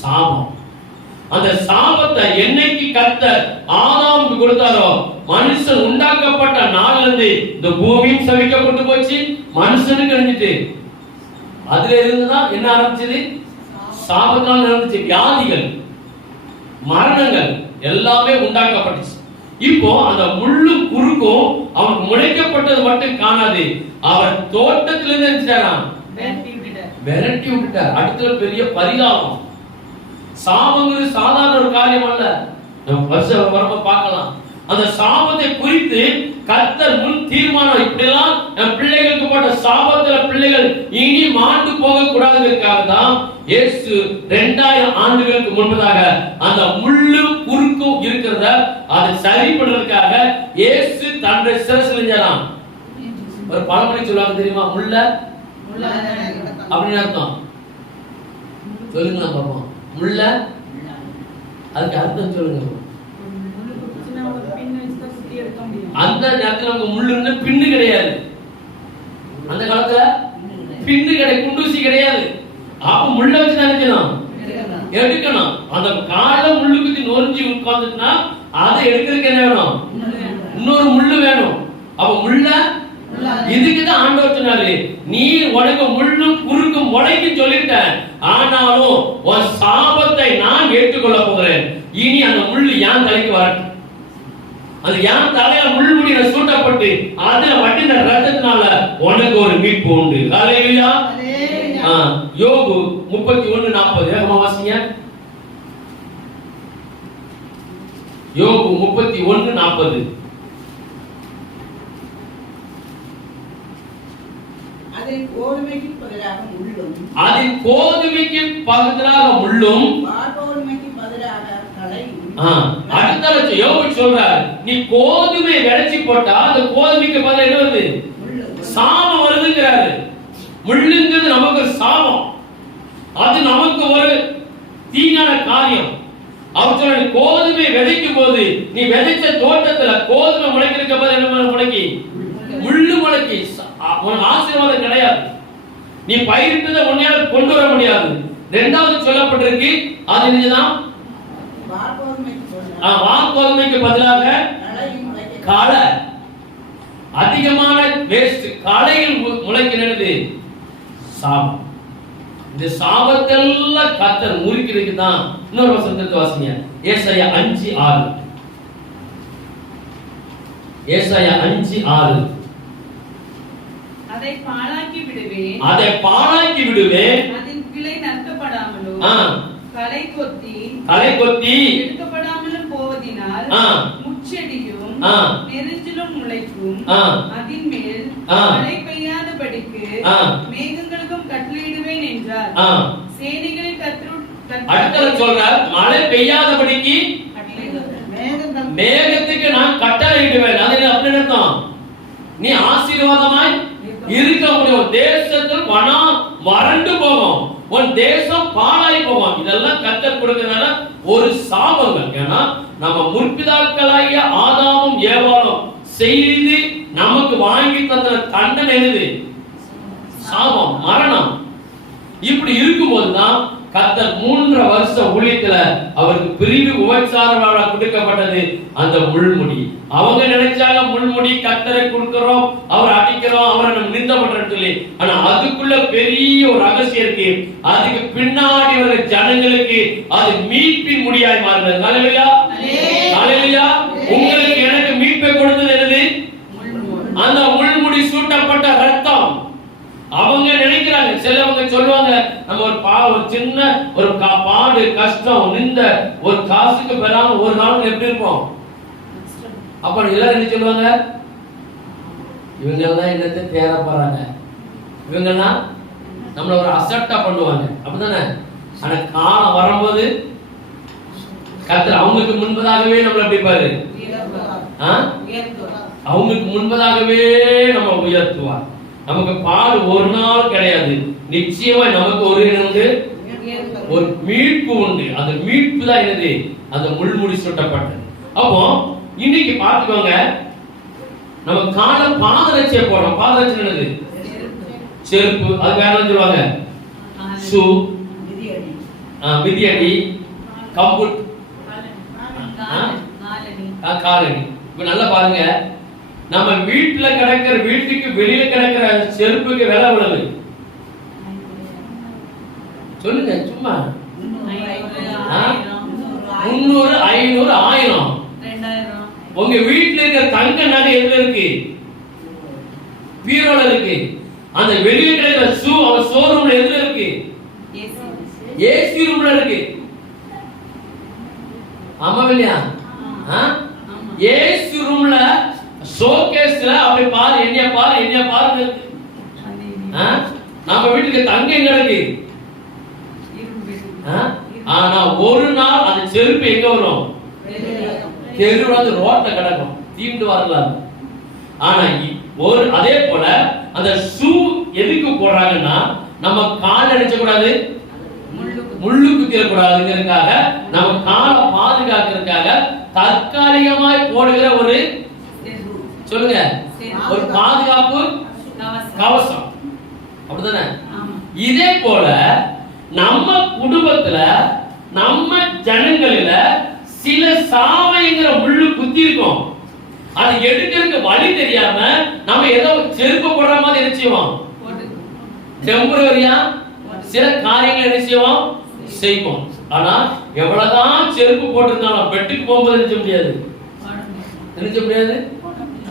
சாபம். அந்த சாபத்தை என்னைக்கு கர்த்தர் ஆதாமுக்கு கொடுத்தாரோ, மனுஷன் உண்டாக்கப்பட்ட நாளிலிருந்து இந்த பூமியும் சபிக்கப்பட்டு போச்சு, மனுஷனுக்கு இருந்துட்டு அதுல இருந்துதான் என்ன ஆரம்பிச்சது? சாபத்தால் நடந்துச்சு. வியாதிகள், மரணங்கள் எல்லாமே உண்டாக்கப்பட்டுச்சு. இப்போ அந்த முள்ளும் குறுக்கும் அவனுக்கு முளைக்கப்பட்டது மட்டும் காணாது. அவர் தோட்டத்திலிருந்து விரட்டி விட்டுட்டார். அடுத்த பெரிய பரிதாபம். சாபங்கிறது சாதாரண ஒரு காரியம் அல்ல. நம்ம வருஷ பார்க்கலாம். அந்த சாபத்தை குறித்து கர்த்தர் முன் தீர்மானம், இப்படிலாம் நம் பிள்ளைகளுக்கு போட்ட சாபத்துல பிள்ளைகள் இனி மாண்டு போக கூடாதுக்காக தான் இயேசு 2000 ஆண்டுகளுக்கு முன்பதாக அந்த முள்ளு குறுக்கும் இருக்கிறத அதை சரி பண்றதுக்காக இயேசு தன்னுடைய சிரசில் செஞ்சாராம். ஒரு பழமொழி சொல்லுவாங்க தெரியுமா? முள்ள அப்படின்னு அர்த்தம். சொல்லுங்க பாப்போம். முள்ள அதுக்கு அர்த்தம் சொல்லுங்க. அந்த நேரத்துல நமக்கு முள்ளுன்னு பின்னு கிடையாது. அந்த காலத்துல பின்னு கிடையாது, குண்டூசி கிடையாது. அப்ப முள்ள வச்சு நினைக்கணும், எடுக்கணும். அந்த கால முள்ளு குத்தி நொறுஞ்சி உட்கார்ந்துட்டுனா அதை எடுக்கிறதுக்கு என்ன வேணும்? இன்னொரு முள்ளு வேணும். அப்ப முள்ள இதுக்குதான் ஆண்டவர் சொன்னாரு, நீ உனக்கு முள்ளும் குறுக்கும் முளைக்கு சொல்லிட்டேன், ஆனாலும் உன் சாபத்தை நான் ஏற்றுக்கொள்ள போகிறேன். இனி அந்த முள்ளு யான் தலைக்கு வரட்டும். அது யான் தலையில முள்முடியில சூட்டப்பட்டு அதுல வட்டின ரத்தத்தினால உனக்கு ஒரு மீட்பு உண்டு. ஹல்லேலூயா. யோபு 31:40 வேகமா வாசிங்க. யோபு 31:40. அதில் கோதுமைக்கு பதிலாக முள்ளும், வார்கோதுமைக்கு பதிலாக களையும். அடுத்த யோபு சொல்றார், நீ கோதுமை விளைச்சி போட்டா அந்த கோதுமைக்கு பதிலா என்ன வருது? சாபம் வருதுங்கிறாரு. முள்ளுங்கிறது நமக்கு சாபம், அது நமக்கு ஒரு தீங்கான காரியம். அவர் சொல்ற, நீ கோதுமை விதைக்கும் போது நீ விதைச்ச தோட்டத்துல கோதுமை முளைக்கிறதுக்கு பதிலா என்ன முளைக்கி? முள்ளு முளைக்கி. உனக்கு ஆசீர்வாதம் கிடையாது. நீ பயிரிட்டதை உன்னையால கொண்டு வர முடியாது. இரண்டாவது சொல்லப்பட்டிருக்கு, அது என்னதான்? வார்கோதுமைக்கு பதிலாக களை. அதிகமான வேஸ்ட் களையில் முளைக்கிறது சாபம். இந்த சாபத்தெல்லாம் கர்த்தர் முறிக்கிறதுக்கு தான். இன்னொரு வசனத்தை வாசிங்க. ஏசாயா 5:6. ஏசாயா 5:6. அதை பாழாக்கி விடுவேன், அதன் கிளை நட்டப்படாமலும் களை கொத்தி எடுக்கப்படாமலும் போவதினால் முச்செடியும் நெரிஞ்சிலும் முளைக்கும். அதன் மேல் மழை பெய்யாதபடிக்கு மேகங்களுக்கும் கட்டளையிடுவேன் என்றார். சேனைகளின் கர்த்தர் சொல்றார், மழை பெய்யாதபடிக்கு மேகத்துக்கு நான் கட்டளையிடுவேன். அது அப்படி அர்த்தம், நீ ஆசீர்வாதமாய் இருக்க முடியும். தேசத்தில் வனம் வறண்டு போகும், உன் தேசம் பாழாய் போகும். இதெல்லாம் கர்த்தர் கொடுக்கிறதால ஒரு சாபங்கள். ஏன்னா நம்ம முற்பிதாக்களாகிய ஆதாமும் ஏவாளும் செய்து நமக்கு வாங்கி தந்த தண்டனை என்னது? சாபம், மரணம். இப்படி இருக்கும்போதுதான் கர்த்தர் 3 வருஷ ஊழியத்துல அவருக்கு பிரிவு உபச்சாரமாக கொடுக்கப்பட்டது அந்த முள்முடி. அவங்க நினைச்சாங்க முள்முடி கர்த்தரை கொடுக்கிறோம், அவர் அடிக்கிறோம், அவரை நம்ம நிந்த பண்றோம்னு சொல்லி. ஆனா அதுக்குள்ள பெரிய ஒரு ரகசியம் இருக்கு. அதுக்கு பின்னாடி வர ஜனங்களுக்கு அது மீட்பின் முடியாய் மாறுது. ஹல்லேலூயா, ஹல்லேலூயா. உங்களுக்கு எனக்கு மீட்பை கொடுத்தது என்னது? அந்த முள்முடி சூட்டப்பட்ட ரத்தம். அவங்க நினைக்கிறாங்க, சிலவங்க சொல்லுவாங்க, நம்ம ஒரு சின்ன ஒரு பாடு கஷ்டம் நிந்த ஒரு காசுக்கு பெறாம ஒரு நாள் எப்படி இருப்போம்? அப்ப எல்லாரும் என்ன சொல்லுவாங்க? இவங்க எல்லாம் என்னத்தை தேர போறாங்க, இவங்க எல்லாம் நம்மள ஒரு அசட்டா பண்ணுவாங்க, அப்படித்தானே? ஆனா காலம் வரும்போது கர்த்தர் அவங்களுக்கு முன்பதாகவே நம்மள எப்படி பாரு, அவங்களுக்கு முன்பதாகவே நம்ம உயர்த்துவார். நமக்கு பாடு ஒரு நாள் கிடையாது, நிச்சயமா நமக்கு ஒரு மீட்பு உண்டு. அந்த மீட்பு தான் என்னது? அந்த முள்முடி சுட்டப்பட்டது. அப்போ இன்னைக்கு பார்த்துக்கோங்க, நம்ம கால பாதரட்சை போடுறோம். பாதரட்சை என்னது? செருப்பு. அது வேற என்ன சொல்லுவாங்க? ஷூ, மிதியடி, கம்புட், காலணி. இப்ப நல்லா பாருங்க, நம்ம வீட்டுல கிடக்கிற, வீட்டுக்கு வெளியில கிடக்கிற செருப்புக்கு விலை எவ்வளவு சொல்லுங்க? சும்மா 300, 500, 1000. உங்க வீட்டுல இருக்கிற தங்க நகை எதுல இருக்கு? பீரோல இருக்கு. அந்த வெளியில கிடக்கிற ஷூ அவன் ஷோரூம்ல எதுல இருக்கு? ஏசி ரூம்ல இருக்கு. ஆமா இல்லையா? ஏசி ரூம்ல ஷோகேஸ்ல அப்படி பாரு, என்னைய பாரு, என்னைய பாரு. நம்ம வீட்டுக்கு தங்க எங்க இருக்கு? ஆனா ஒரு நாள் அந்த செருப்பு எங்க வரும்? தெருவுல ரோட்ல கிடக்கும், தீண்டு வரல. ஆனா அதே போல அந்த ஷூ எதுக்கு போடுறாங்கன்னா, நம்ம கால் அடிச்ச கூடாது, முள்ளு குத்திர கூடாதுங்கிறதுக்காக, நம்ம காலை பாதுகாக்கிறதுக்காக தற்காலிகமாய் போடுகிற ஒரு, சொல்லுங்க, ஒரு பாதுகாப்பு கவசம், அப்படிதானே? இதே போல நம்ம குடும்பத்துல, நம்ம ஜனங்களில சில சாவைங்கிற முள்ளு குத்தி இருக்கும். அது எடுக்கிறதுக்கு வழி தெரியாம நம்ம ஏதோ செருப்பு போடுற மாதிரி என்ன செய்வோம்? டெம்பரரியா சில காரியங்களை என்ன செய்வோம்? செய்வோம். ஆனா எவ்வளவுதான் செருப்பு போட்டிருந்தாலும் பெட்டுக்கு போகும்போது நினைச்ச முடியாது, நினைச்ச முடியாது,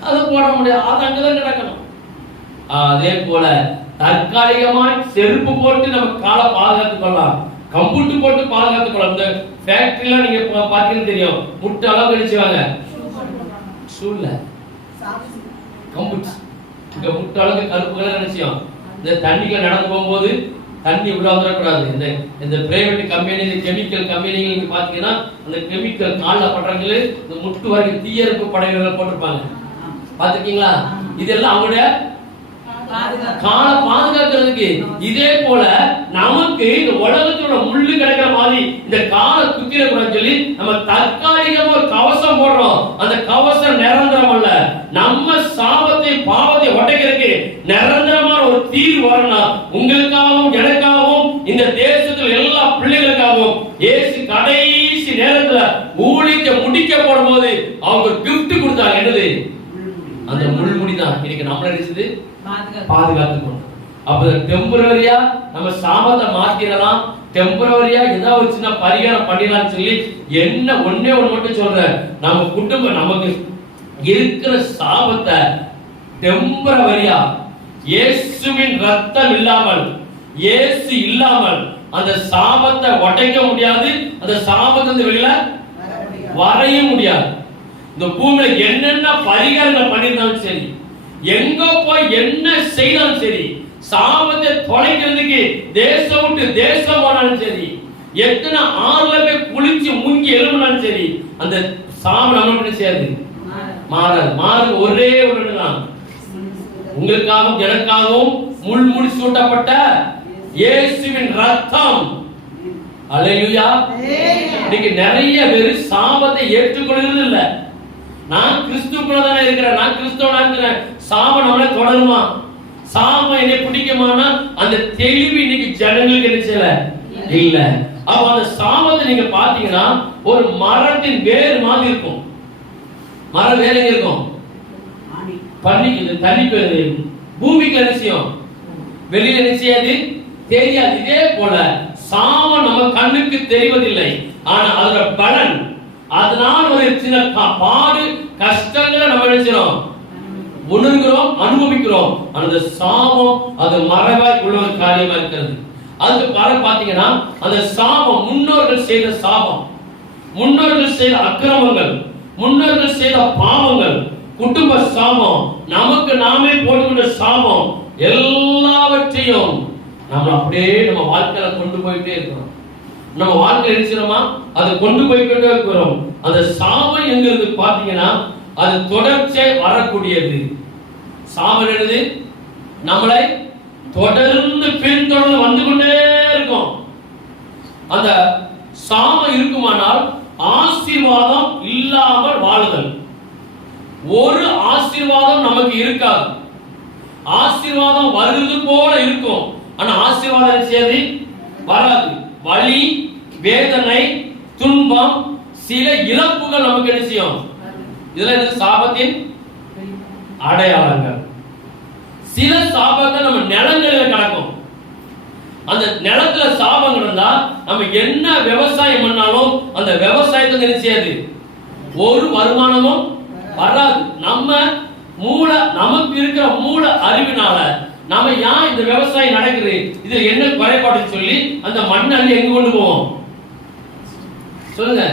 அது போட முடியாது, அது அங்கதான் கிடக்கணும். அதே போல தற்காலிகமாய் செருப்பு போட்டு நம்ம காலை பாதுகாத்துக் கொள்ளலாம், கம்புட்டு போட்டு பாதுகாத்துக் கொள்ளலாம். இந்த ஃபேக்டரியில நீங்க பாத்தீங்கன்னா தெரியும், முட்டை அளவு கழிச்சுவாங்க, ஷூல கம்புட், இந்த முட்டை அளவுக்கு கருப்பு கலர் நினைச்சோம். இந்த தண்ணிகள் நடந்து போகும்போது தண்ணி உள்ள வந்துடக்கூடாது. இந்த பிரைவேட் கம்பெனி, கெமிக்கல் கம்பெனிகள் நீங்க பாத்தீங்கன்னா அந்த கெமிக்கல் காலில் பண்றவங்களு இந்த முட்டு வரைக்கும் தீயணைப்பு படைகள் போட்டிருப்பாங்க, பாத்துருக்கீங்களா? இதெல்லாம் அவங்களுடைய காலை பாதுகாக்கிறதுக்கு. இதே போல நமக்கு இந்த உலகத்தோட முள்ளு கிடைக்கிற மாதிரி இந்த காலை குத்திர கூட சொல்லி நம்ம தற்காலிகமா ஒரு கவசம் போடுறோம். அந்த கவசம் நிரந்தரம் அல்ல. நம்ம சாபத்தை பாவத்தை உடைக்கிறதுக்கு நிரந்தரமான ஒரு தீர்வு வரணும். உங்களுக்காகவும் எனக்காகவும் இந்த தேசத்தில் எல்லா பிள்ளைகளுக்காகவும் இயேசு கடைசி நேரத்துல ஊழியத்தை முடிக்க போடும் போது அவங்க கிஃப்ட் கொடுத்தாங்க. என்னது? அந்த முள்முடி தான் இன்னைக்கு நம்மள இருக்குது பாதுகாத்துக்கணும். அப்ப டெம்பரரியா நம்ம சாபத்தை மாத்திரலாம், டெம்பரரியா ஏதாவது ஒரு சின்ன பரிகாரம் பண்ணிடலாம் சொல்லி என்ன ஒண்ணே ஒண்ணு மட்டும் சொல்றேன், நம்ம குடும்பம் நமக்கு இருக்கிற சாபத்தை டெம்பரரியா இயேசுவின் ரத்தம் இல்லாமல், இயேசு இல்லாமல் அந்த சாபத்தை உடைக்க முடியாது, அந்த சாபத்தை வெளியில வரைய முடியாது. இந்த பூமியில என்னென்ன பரிகாரங்கள் பண்ணிருந்தாலும் சரி, எங்க போய் என்ன செய்தாலும் சரி, சாபத்தை தொலைக்கிறதுக்கு தேசம் விட்டு தேசம் போனாலும் சரி, எத்தனை ஆறுல போய் குளிச்சு முங்கி எழுப்பினாலும் சரி, அந்த சாபம் நம்ம செய்யாது, மாறாது. மாறு ஒரே ஒன்றுதான், உங்களுக்காகவும் எனக்காகவும் முள்முடி சூட்டப்பட்ட இயேசுவின் ரத்தம். அல்லேலூயா. இன்னைக்கு நிறைய பேர் சாபத்தை ஏற்றுக்கொள்கிறது இல்ல. நான் கிறிஸ்துக்குள்ள தானே இருக்கிறேன், நான் கிறிஸ்தவனா இருக்கிறேன், சாபம் நம்மளை தொடருமா? சாபம் என்னை பிடிக்குமானா அந்த தெளிவு இன்னைக்கு ஜனங்களுக்கு என்ன செய்யல இல்ல. அப்ப அந்த சாபத்தை நீங்க பாத்தீங்கன்னா ஒரு மரத்தின் வேர் மாதிரி இருக்கும். மரம் வேற எங்க இருக்கும்? தண்ணி பூமிக்கு என்ன செய்யும்? வெளியில என்ன செய்யாது? தெரியாது. இதே போல சாபம் நம்ம கண்ணுக்கு தெரிவதில்லை, ஆனா அதோட பலன், அதனால ஒரு சில பாடு கஷ்டங்களை நம்ம நினைக்கிறோம், உணர்கிறோம், அனுபவிக்கிறோம். அந்த சாபம் அது மறைவாய் உள்ள ஒரு காரியமா இருக்கிறது. அதுக்கு பாத்தீங்கன்னா அந்த சாபம் முன்னோர்கள் செய்த சாபம், முன்னோர்கள் செய்த அக்கிரமங்கள், முன்னோர்கள் செய்த பாவங்கள், குடும்ப சாபம், நமக்கு நாமே போட்டுக்கிற சாபம், எல்லாவற்றையும் நம்ம அப்படியே நம்ம வாழ்க்கையில கொண்டு போயிட்டே இருக்கிறோம். நம்ம வாழ்க்கை நினைச்சிரோமா அதை கொண்டு போய்கிட்டே இருக்கிறோம். அந்த சாபம் எங்கிறது பாத்தீங்கன்னா அது தொடர்ச்சியா வரக்கூடியது. சாபம் என்னது? நம்மளை தொடர்ந்து பின்தொடர்ந்து வந்து கொண்டே இருக்கும். அந்த சாபம் இருக்குமானால் ஆசீர்வாதம் இல்லாமல் வாழுதல். ஒரு ஆசீர்வாதம் நமக்கு இருக்காது. ஆசீர்வாதம் வருது போல இருக்கும், ஆனா ஆசீர்வாதம் செய்து வராது. வலி, வேதனை, துன்பம், சில இழப்புகள் நமக்கு என்ன செய்யும்? இதெல்லாம் சாபத்தின் அடையாளங்கள். சில சாபங்கள் நம்ம நிலங்களில் கிடக்கும். அந்த நிலத்துல சாபங்கள் இருந்தா நம்ம என்ன விவசாயம் பண்ணாலும் அந்த விவசாயத்துக்கு என்ன செய்யாது? ஒரு வருமானமும் வராது. நம்ம நமக்கு இருக்கிற மூல அறிவினால நாம ஏன் இந்த விவசாயம் நடக்குது, இதுல என்ன குறைபாடு சொல்லி அந்த மண்ணை எங்க கொண்டு போவோம் சொல்லுங்க?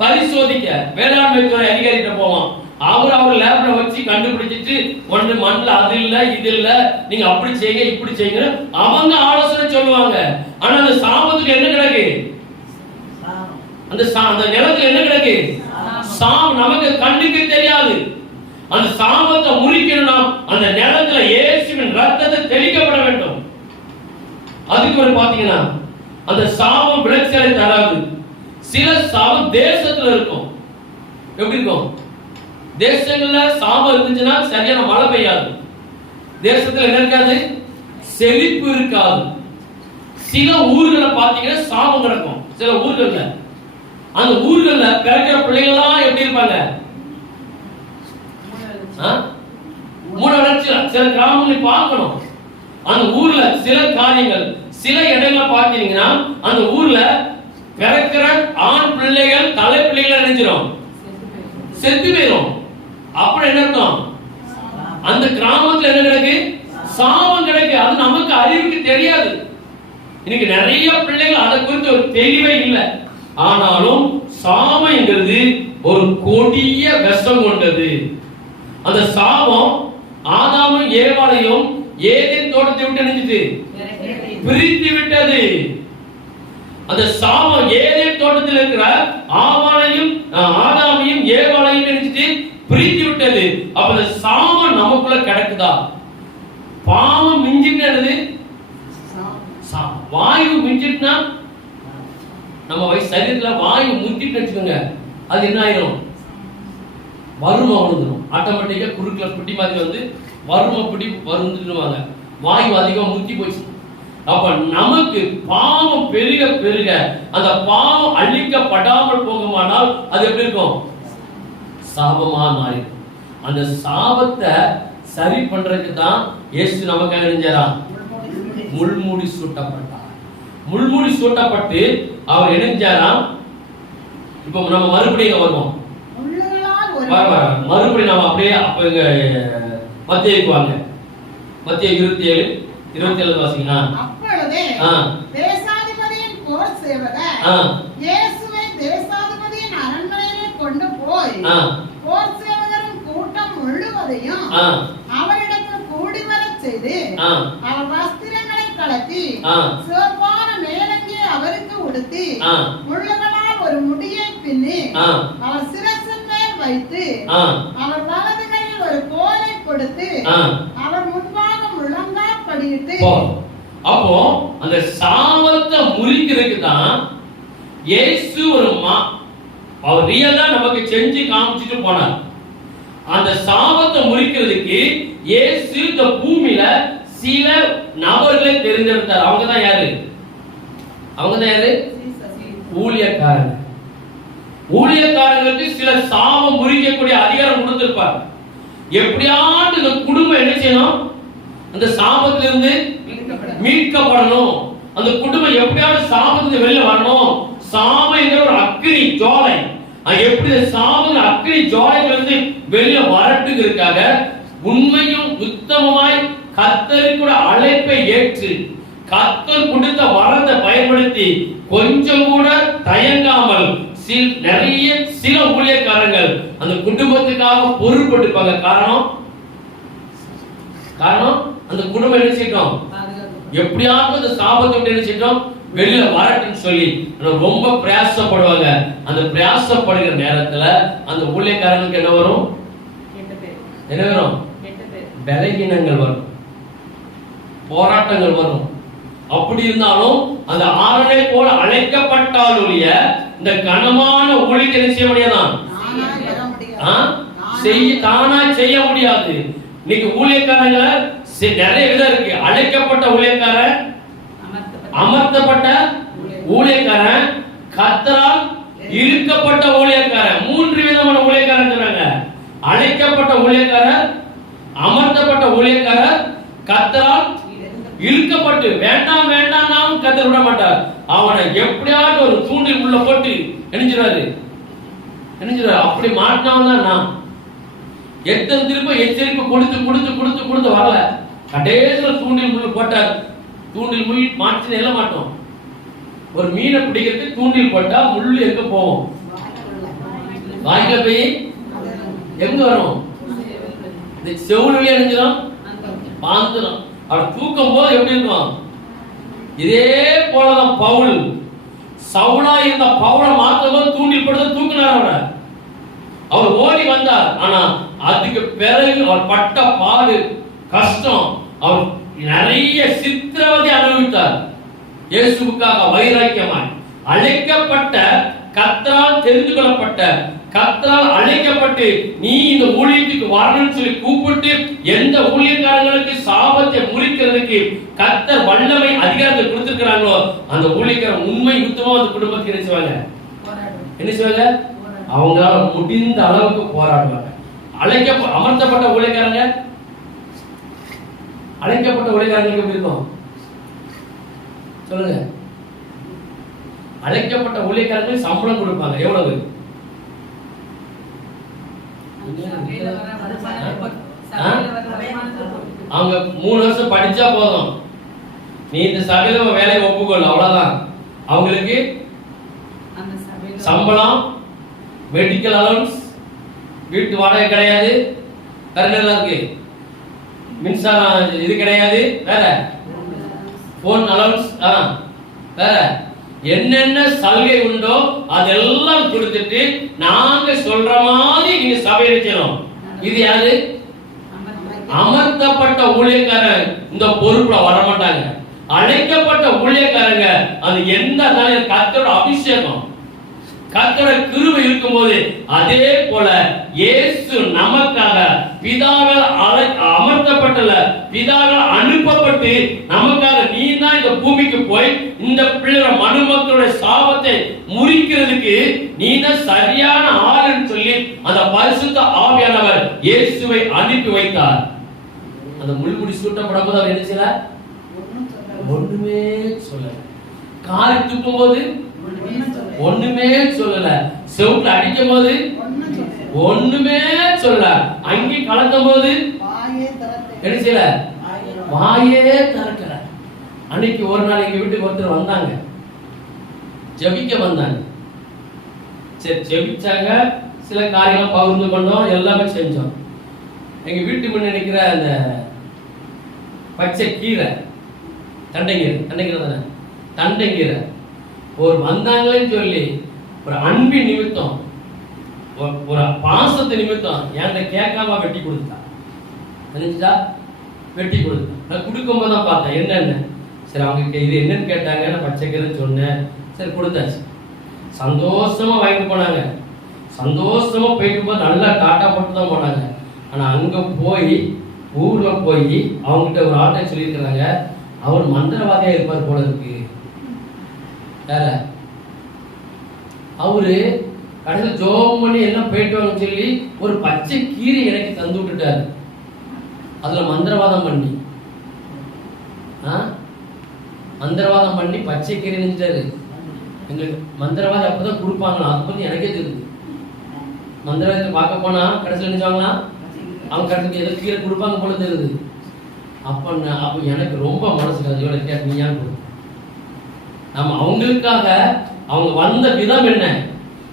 பரிசோதிக்க வேளாண்மை துறை அதிகாரிகிட்ட போவோம். அவர் லேப்ல வச்சு கண்டுபிடிச்சிட்டு ஒன்று மண்ணில் அது இல்ல இது இல்ல, நீங்க அப்படி செய்யுங்க இப்படி செய்யுங்க அவங்க ஆலோசனை சொல்லுவாங்க. ஆனா அந்த சாபத்துக்கு என்ன கிடக்கு? அந்த நிலத்துல என்ன கிடக்கு? சாபம் நமக்கு கண்ணுக்கு தெரியாது. அந்த சாபத்தை முறிக்கணும்னா அந்த நிலத்துல இயேசுவின் ரத்தத்தை தெளிக்கப்பட வேண்டும். அதுக்கு ஒரு பாத்தீங்கன்னா அந்த சாபம் விளைச்சலை தராது. சில சாபம் தேசத்துல இருக்கும். எப்படி இருக்கும்? தேசங்கள்ல சாபம் இருந்துச்சுன்னா சரியான மழை பெய்யாது. தேசத்துல என்ன இருக்காது? செழிப்பு இருக்காது. சில ஊர்களை பாத்தீங்கன்னா சாபம் கிடக்கும். சில ஊர்கள்ல அந்த ஊர்கள்ல பிறக்கிற பிள்ளைகளா எப்படி இருப்பாங்க? மூட வளர்ச்சி. சில கிராமங்களை பார்க்கணும். அந்த ஊர்ல சில காரியங்கள், சில இடங்களை பார்த்தீங்கன்னா அந்த ஊர்ல பிறக்கிற ஆண் பிள்ளைகள் தலை பிள்ளைகள் நினைச்சிடும் செத்து போயிடும். அப்படி என்ன அர்த்தம்? அந்த கிராமத்துல என்ன கிடக்கு? சாபம் கிடக்கு. அது நமக்கு அறிவுக்கு தெரியாது. இன்னைக்கு நிறைய பிள்ளைகள் அதை குறித்து ஒரு தெளிவே இல்லை. ஆனாலும் சாபம்ங்கிறது ஒரு கொடிய விஷம் கொண்டது. அந்த சாபம் ஆதாமும் ஏவாளையும் ஏதேன் தோட்டத்தை விட்டு நினைச்சிட்டு பிரித்து விட்டது. அந்த சாபம் ஏதேன் தோட்டத்தில் இருக்கிற ஆதாமையும் ஏவாளையும் நினைச்சிட்டு பிரித்து விட்டது. அப்ப அந்த சாபம் நமக்குள்ள கிடக்குதா? பாவம் மிஞ்சிட்டது. வாயு மிஞ்சிட்டுனா நம்ம சரீரத்துல வாயு முத்திட்டு வச்சுக்கோங்க, அது என்ன ஆயிரும்? வறுமை வந்துடும். ஆட்டோமேட்டிக்கா குறுக்கல புட்டி மாதிரி வந்து வறுமை பிடி வருந்துடுவாங்க. வாயு அதிகமா முத்தி போச்சு. அப்ப நமக்கு பாவம் பெருக பெருக அந்த பாவம் அழிக்கப்படாமல் போகுமானால் அது எப்படி இருக்கும்? சாபமா மாறிடும். அந்த சாபத்தை சரி பண்றதுக்கு தான் இயேசு நமக்காக நெஞ்சாரா? முள்மூடி சூட்டப்பட்டார். முள்மூடி சூட்டப்பட்டு அவர் இணைஞ்சாராம். இப்போ நம்ம மறுபடியும் வருவோம். மறுபடியும் நாம அப்படியே அப்ப இங்க மத்தேயுக்கு வாங்க. மத்தேயு 27 வாசிங்க. அப்பொழுதே தேசாதிபதியின் போர் சேவகர் இயேசுவை தேசாதிபதியின் அரண்மனையிலே கொண்டு போய் போர் சேவகரின் கூட்டம் முழுவதையும் அவரிடத்தில் கூடி வரச் செய்து அவர் வஸ்திரங்களை கலத்தி சிவப்பான மேலங்கியை அவருக்கு உடுத்தி முள்ளுகளால் ஒரு முடியை பின்னி அவர் சிரசின் மேல் வைத்து அவர் வலது கையில் ஒரு கோலை கொடுத்து அவர் முன்பாக முழங்கால் படியிட்டு. அப்போ அந்த சாபத்தை முறிக்கிறதுக்கு தான் இயேசு அவர் ரியலா நமக்கு செஞ்சு காமிச்சிட்டு போனார். அந்த சாபத்தை முறிக்கிறதுக்கு இயேசு இந்த பூமியில சில நபர்களை தெரிந்தெடுத்தார். அவங்க தான் யாரு? ஊழியக்காரங்க. ஊழியக்காரங்களுக்கு சில சாபம் முறிக்கக்கூடிய அதிகாரம் கொடுத்திருப்பார். எப்படியாவது இந்த குடும்பம் என்ன செய்யணும்? அந்த சாபத்திலிருந்து மீட்கப்படணும். அந்த குடும்பம் எப்படியாவது சாபத்துல வெளில வரணும். சாபம் என்கிற ஒரு அக்கினி ஜுவாலை, எப்படி சாபம் அக்கினி ஜுவாலையிலிருந்து வெளில வரட்டுங்கிறதுக்காக உண்மையும் உத்தமமாய் கர்த்தருக்குள்ள அழைப்பை ஏற்று கர்த்தர் கொடுத்த வரத்தை பயன்படுத்தி கொஞ்சம் கூட தயங்காமல் நிறைய சில ஊழியக்காரங்கள் அந்த குடும்பத்துக்காக பொறுப்பட்டுப்பாங்க. காரணம் அந்த குடும்பம் என்ன செய்யணும்? எப்படியாவது அந்த சாபத்தை என்ன செய்யணும்? வெளியில வரட்டுன்னு சொல்லி ரொம்ப பிரயாசப்படுவாங்க. அந்த பிரயாசப்படுகிற நேரத்துல அந்த ஊழியக்காரங்களுக்கு என்ன வரும்? பலகீனங்கள் வரும், போராட்டங்கள் வரும். அப்படி இருந்தாலும் அந்த ஆரணை போல அழைக்கப்பட்டாலுடைய இந்த கனமான ஊழியத்தை என்ன செய்ய முடியாதான்? தானா செய்ய முடியாது. இன்னைக்கு ஊழியக்காரங்க நிறைய விதம் இருக்கு. அழைக்கப்பட்ட ஊழியக்காரன், அமர்த்தப்பட்ட ஊழியக்காரன், கர்த்தரால் இழுக்கப்பட்ட ஊழியக்காரன். 3 விதமான ஊழியக்காரன் சொல்றாங்க. அழைக்கப்பட்ட ஊழியக்காரர், அமர்த்தப்பட்ட ஊழியக்காரர், கர்த்தரால் இழுக்கப்பட்டு வேண்டாம் வேண்டாம் கர்த்தர் விட மாட்டார். அவனை எப்படியாவது ஒரு தூண்டில் உள்ள போட்டு நினைஞ்சிடாரு. அப்படி மாட்டினவன் தான். எத்தனை திரும்ப எச்சரிப்பு கொடுத்து வரல. கடைசியில தூண்டில் முள் போட்டார். தூண்டில் முள் மாற்றி எல்லாம் மாட்டோம். ஒரு மீனை பிடிக்கிறதுக்கு தூண்டில் போட்டா முள்ளு எங்க போவோம்? வாய்க்க போய் எங்க வரும்? இந்த செவுளுவே அணிஞ்சிடும், பாந்துடும். அவர் தூக்கும் போது எப்படி இருக்கும்? இதே போலதான் பவுல். சவுலா இருந்த பவுலை மாற்றும் போது தூண்டில் போட்டு தூக்கினார். அவர் ஓடி வந்தார். ஆனா அதுக்கு பிறகு அவர் பட்ட பாடு, கஷ்டம், அவர் நிறைய சித்திரவதை அனுபவித்தார். இயேசுவுக்காக வைராக்கியமாய் அழைக்கப்பட்ட, கர்த்தரால் தெரிந்து கொள்ளப்பட்ட, கர்த்தரால் அழைக்கப்பட்டு நீ இந்த ஊழியத்துக்கு வரணும்னு சொல்லி கூப்பிட்டு எந்த ஊழியக்காரங்களுக்கு சாபத்தை முறிக்கிறதுக்கு கர்த்தர் வல்லமை அதிகாரத்தை கொடுத்திருக்கிறாங்களோ அந்த ஊழியக்காரர் உண்மை யுத்தமா அந்த குடும்பத்துக்கு என்ன செய்வாங்க? அவங்களால முடிந்த அளவுக்கு போராடுவாங்க. அமர்த்தப்பட்ட ஊழியக்காரங்க, அழைக்கப்பட்ட ஊழியக்காரங்களுக்கு எப்படி இருக்கும் சொல்லுங்க? அழைக்கப்பட்ட ஊழியக்காரங்களுக்கு சம்பளம் கொடுப்பாங்க. எவ்வளவு? அவங்க 3 வருஷம் படிச்சா போதும், நீ இந்த சபையில வேலையை ஒப்புக்கொள்ள, அவ்வளவுதான். அவங்களுக்கு சம்பளம், மெடிக்கல் அலவன்ஸ், வீட்டு வாடகை கிடையாது, கரண்ட் எல்லாம் இருக்கு, மின்சாரம் இது கிடையாது, வேற போன் அலவன்ஸ், வேற என்னென்ன சலுகை உண்டோ அதெல்லாம் கொடுத்துட்டு நாங்க சொல்ற மாதிரி நீங்க சபையில செய்யணும். இது யாரு? அமர்த்தப்பட்ட ஊழியக்காரன் இந்த பொறுப்புல வர மாட்டாங்க. அழைக்கப்பட்ட ஊழியக்காரங்க அது எந்த கர்த்தரோட அபிஷேகம், கர்த்தரோட கிருபை இருக்கும்போது அதே போல இயேசு நமக்காக பிதாவால் அமர்த்தப்பட்டல, பிதாவால் அனுப்பப்பட்டு நமக்காக நீ தான் இந்த பூமிக்கு போய் இந்த பிள்ளை மனுமக்களுடைய சாபத்தை முறிக்கிறதுக்கு நீ தான் சரியான ஆளுன்னு சொல்லி அந்த பரிசுத்த ஆவியானவர் இயேசுவை அனுப்பி வைத்தார். அந்த முள்முடி சூட்டப்படும் போது அவர் என்ன செய்யல? ஒண்ணுமே சொல்லல. காரி துப்பும் போது ஒண்ணுமே சொல்லல. செவுட்ல அடிக்கும் போது ஒண்ணுமே சொல்லல. அங்கி கலக்கும் போது என்ன செய்யல? வாயே திறக்கல. அன்னைக்கு ஒரு நாள் எங்க வீட்டுக்கு ஒருத்தர் வந்தாங்க, ஜெபிக்க வந்தாங்க. சரி, ஜெபிச்சாங்க, சில காரியங்கள் பகிர்ந்து கொண்டோம், எல்லாமே செஞ்சோம். எங்க வீட்டு முன்ன நிக்கிற அந்த பச்சை கீரை, தண்டைக்கீரை தானே, தண்டைக்கீரை ஒரு வந்தாங்கன்னு சொல்லி ஒரு அன்பின் நிமித்தம், ஒரு பாசத்தை நிமித்தம் என்கிட்ட கேட்காம வெட்டி கொடுத்தா. தெரிஞ்சுட்டா? வெட்டி கொடுத்தா. நான் கொடுக்கும் போது தான் பார்த்தேன் என்னென்ன. சரி, அவங்க இது என்னன்னு கேட்டாங்க, நான் பச்சைக்கீரைன்னு சொன்னேன். சரி, கொடுத்தாச்சு. சந்தோஷமா வாங்கிட்டு போனாங்க. சந்தோஷமா போயிட்டு போது நல்லா காட்டா போட்டு தான் போனாங்க. ஆனா அங்க போய் ஊர்ல போய் அவங்ககிட்ட ஒரு ஆட்டை சொல்லியிருக்கிறாங்க, அவர் மந்திரவாதியா இருப்பார் போல இருக்கு. வேற அவரு கடைசியில் ஜோம் பண்ணி என்ன போயிட்டு வாங்க சொல்லி ஒரு பச்சை கீரை எனக்கு தந்து விட்டுட்டாரு. அதுல மந்திரவாதம் பண்ணி மந்திரவாதம் பண்ணி பச்சை கீரை நினைச்சிட்டாரு. எங்களுக்கு மந்திரவாதி அப்பதான் கொடுப்பாங்களா, அதை பத்தி எனக்கே தெரியுது. மந்திரவாதத்தை பார்க்க போனா கடைசியில் நினைச்சாங்களா அவங்க கடைசிக்கு எதோ கீரை கொடுப்பாங்க போல தெரியுது. அப்ப எனக்கு ரொம்ப மனசு கதையோட கேட்டு நீ ஏன் கொடு. நம்ம அவங்களுக்காக அவங்க வந்த விதம் என்ன,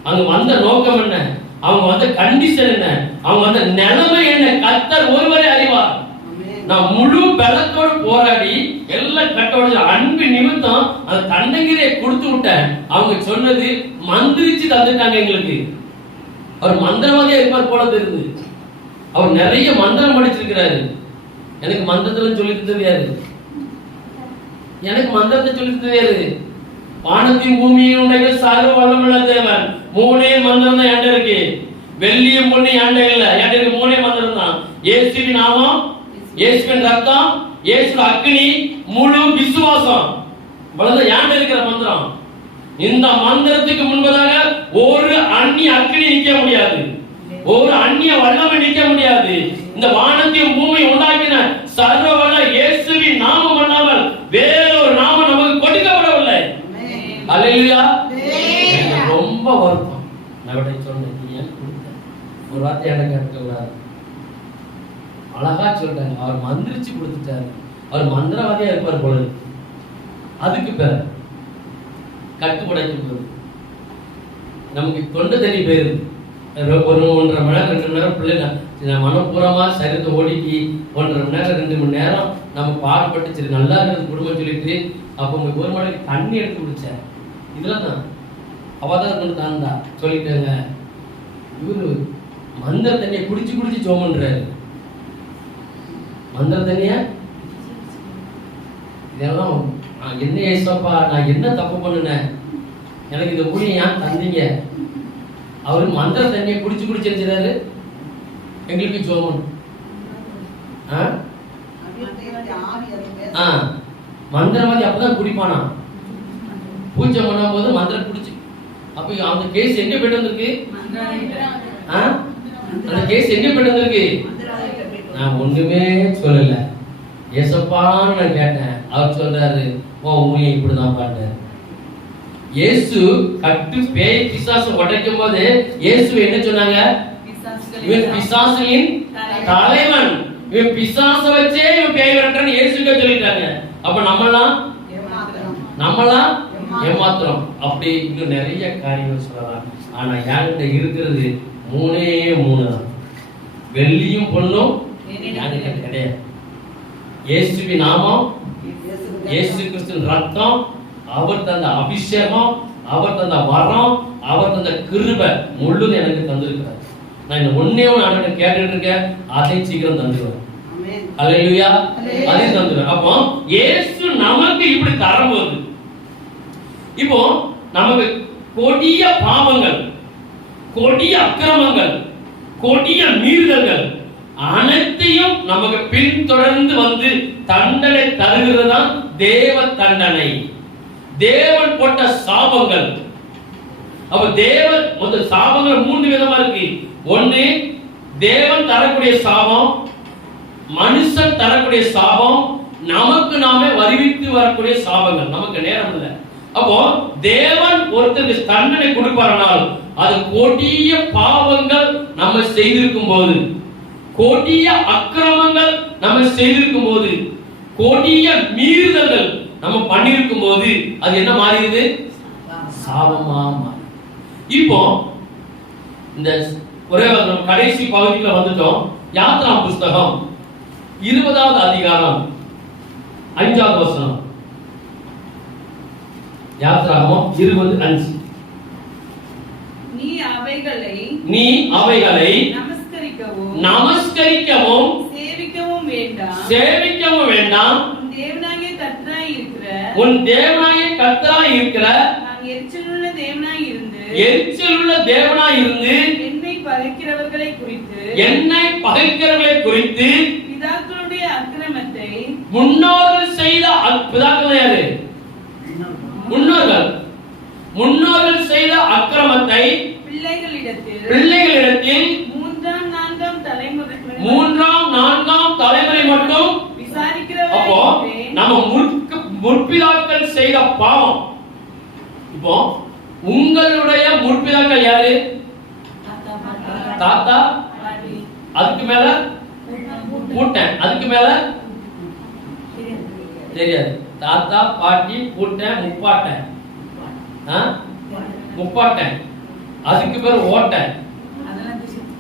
அவங்க வந்த நோக்கம் என்ன, அவங்க வந்த கண்டிஷன் என்ன, அவங்க வந்த நிலைமை என்ன, கர்த்தர் ஒருவரே அறிவார். நான் முழு பலத்தோடு போராடி எல்லாம் கட்டோட அன்பு நிமித்தம் அந்த தண்டங்கிரியை கொடுத்து விட்டேன். அவங்க சொன்னது மந்திரிச்சு தந்துட்டாங்க எங்களுக்கு. அவர் மந்திரவாதியா இருப்பார் போல தெரியுது. அவர் நிறைய மந்திரம் படிச்சிருக்கிறாரு. எனக்கு மந்திரத்துல சொல்லிட்டு தெரியாது. எனக்கு மந்திரத்தை சொல்லிட்டு தெரியாது. வானத்தையும் பூமியும் உடைய சர்வ வல்லமுள்ள தேவன், மூணே மந்திரம் தான் என்கிட்ட இருக்கு. வெள்ளியும் பொண்ணு என்கிட்ட இல்ல, என்கிட்ட இருக்கு மூணே மந்திரம் தான். இயேசுவின் நாமம், இயேசுவின் ரத்தம், இயேசுவின் அக்னி, முழு விசுவாசம். இவ்வளவுதான் என்கிட்ட இருக்கிற மந்திரம். இந்த மந்திரத்துக்கு முன்பதாக ஒரு அந்நிய அக்னி நிக்க முடியாது, ஒரு அந்நிய வல்லமை நிக்க முடியாது. இந்த வானத்தையும் பூமியை உண்டாக்கின சர்வ வல்ல இயேசுவின் நாமம் அல்லாமல் வேறொரு நாமம் நமக்கு கொடுக்கப்படவில்லை. அல்லேலூயா. ரொம்ப வருத்தம். நான் சொன்னேன், நீ ஏன் கொடுத்த ஒரு வார்த்தை எனக்கு கேட்கக்கூடாது. அழகா சொல்றாங்க, அவர் மந்திரிச்சு கொடுத்துட்டாரு. அவர் மந்திரவாதியா இருப்பார் போல. அதுக்கு பேர் கட்டுப்படைக்கும் போது நமக்கு தொண்டை தண்ணி போயிருது. ஒரு 1.5 மணி நேரம் 2 மணி நேரம் பிள்ளை மனப்பூர்வமா சரிந்து ஓடிக்கி 1.5 மணி நேரம் 2 மணி நேரம் நம்ம பாடுபட்டு சரி நல்லா இருக்கிறது குடும்பம் சொல்லிட்டு அப்போ உங்களுக்கு 1 மணிக்கு தண்ணி எடுத்து குடிச்சேன். இதெல்லாம் தான் அவதான் கொண்டு தான்டா சொல்லிட்டாங்க. இவரு மந்திர தண்ணியை குடிச்சு குடிச்சு ஜோம் பண்றாரு. மந்திர தண்ணிய இதெல்லாம் என்ன ஏசப்பா, நான் என்ன தப்பு பண்ணுனேன், எனக்கு இந்த ஊழியம் ஏன் தந்தீங்க? அவரு மந்திர தண்ணியை குடிச்சு குடிச்சு எழுதுறாரு. எங்களுக்கு ஜோம் மந்திரவாதி அப்பதான் குடிப்பானா, பூஜை பண்ணும் போது மந்திரம் குடிச்சு. அப்ப அந்த கேஸ் எங்க போயிட்டு வந்திருக்கு? அந்த கேஸ் எங்க போயிட்டு வந்திருக்கு? நான் ஒண்ணுமே சொல்லல, ஏசப்பான்னு நான் கேட்டேன். அவர் சொல்றாரு, ஓ ஊழியம் இப்படிதான் பாட்டாரு. இயேசு கட்டு பேய் பிசாசு உடைக்கும் போது இயேசு என்ன சொன்னாங்க? இவன் பிசாசின் தலைவன், இவன் பிசாச வச்சே இவன் பேய் விரட்டுறான்னு இயேசுக்கே சொல்லிட்டாங்க. அப்ப நம்மலாம் ஏமாத்திரம். அப்படி இன்னும் நிறைய காரியங்கள் சொல்லலாம். ஆனா என்கிட்ட இருக்கிறது 3 தான். வெள்ளியும் பொண்ணும் என்கிட்ட கிடையாது. இயேசுவின் நாமம், இயேசு கிறிஸ்துவின் ரத்தம், அவர் தந்த அபிஷேகம், அவர் தந்த வரம், அவர் தந்த கிருபை முழுதும் எனக்கு தந்திருக்கிறார். நான் இந்த ஒண்ணே ஒன்று கேட்டுட்டு இருக்கேன், அதை சீக்கிரம் தந்துடுவேன். அல்லேலூயா. அதை தந்துடுவேன். அப்போ இயேசு நமக்கு இப்படி தரும்போது இப்போ நமக்கு கொடிய பாவங்கள், கொடிய அக்கிரமங்கள், கொடிய மீறுதல்கள் அனைத்தையும் நமக்கு பின்தொடர்ந்து வந்து தண்டனை தருகிறதுதான் தேவ தண்டனை. தேவன் போட்ட சாபங்கள். அப்ப தேவன் முதல் சாபங்கள் 3 விதமா இருக்கு. ஒன்று தேவன் தரக்கூடிய சாபம், மனுஷன் தரக்கூடிய சாபம், நமக்கு நாமே வருவித்து வரக்கூடிய சாபங்கள். நமக்கு நேரம் இல்லை. அப்போ தேவன் ஒருத்தருக்கு தண்டனை கொடுப்பார்கள், அது கொடிய பாவங்கள் நம்ம செய்திருக்கும் போது, கொடிய அக்கிரமங்கள் நம்ம செய்திருக்கும் போது, கொடிய மீறுதல்கள் நம்ம பண்ணிருக்கும் போது அது என்ன மாறிடுது? சாபமா மாறி. இப்போ இந்த ஒரே கடைசி பகுதியில் வந்துட்டோம். யாத்ரா புஸ்தகம் 20வது அதிகாரம் 5வது வசனம். யாத்ராகமம் 20:5. நீ அவைகளை நமஸ்கரிக்கவும் சேவிக்கவும் வேண்டாம். உன் தேவனாகிய கர்த்தராய் இருக்கிற நான் எரிச்சலுள்ள தேவனாய் இருந்து என்னை பகைக்கிறவர்களை குறித்து என்னை பகைக்கிறவர்களை குறித்து பிதாக்களுடைய அக்கிரமத்தை முன்னோர்கள் செய்த பிதாக்கள் யாரு? முன்னோர்கள். முன்னோர்கள் செய்த அக்கிரமத்தை பிள்ளைகளிடத்தில் மூன்றாம் நான்காம் தலைமுறை மட்டும் அப்போ நம்ம முற்பிதாக்கள் செய்த பாவம். இப்போ உங்களுடைய முற்பிதாக்கள் யாரு? தாத்தா, அதுக்கு மேல பூட்டன், அதுக்கு மேல தெரியாது. தாத்தா, பாட்டி, பூட்டன், முப்பாட்டன், முப்பாட்டன், அதுக்கு பேர் ஓட்டன்,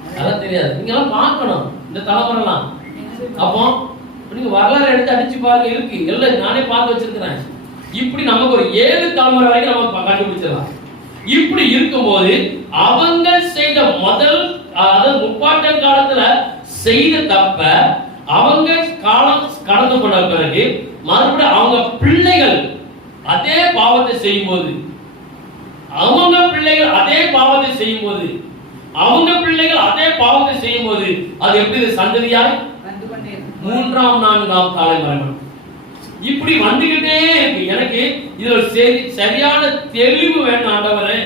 அதெல்லாம் தெரியாது. நீங்க எல்லாம் பார்க்கணும் இந்த தலைமுறைலாம். அப்போ நீங்க வரலாறு எடுத்து அடிச்சு பாருங்க, இருக்கு எல்லாம் நானே பார்த்து வச்சிருக்கிறேன். இப்படி நமக்கு ஒரு 7 தலைமுறை வரைக்கும் நம்ம கண்டுபிடிச்சிடலாம். இப்படி இருக்கும்போது அவங்க செய்த முதல், அதாவது முப்பாட்டன் காலத்துல செய்த தப்ப அவங்க காலம் கடந்து போன பிறகு மறுபடியும் அவங்க பிள்ளைகள் அதே பாவத்தை செய்யும் போது, அவங்க பிள்ளைகள் அதே பாவத்தை செய்யும் போது, அவங்க பிள்ளைகள் அதே பாவத்தை செய்யும் போது அது எப்படி சந்ததியாய் மூன்றாம் நான்காம் தலைமுறை இப்படி வந்துகிட்டே இருக்கு. எனக்கு இதுல சரியான தெளிவு வேணும் ஆண்டவரே.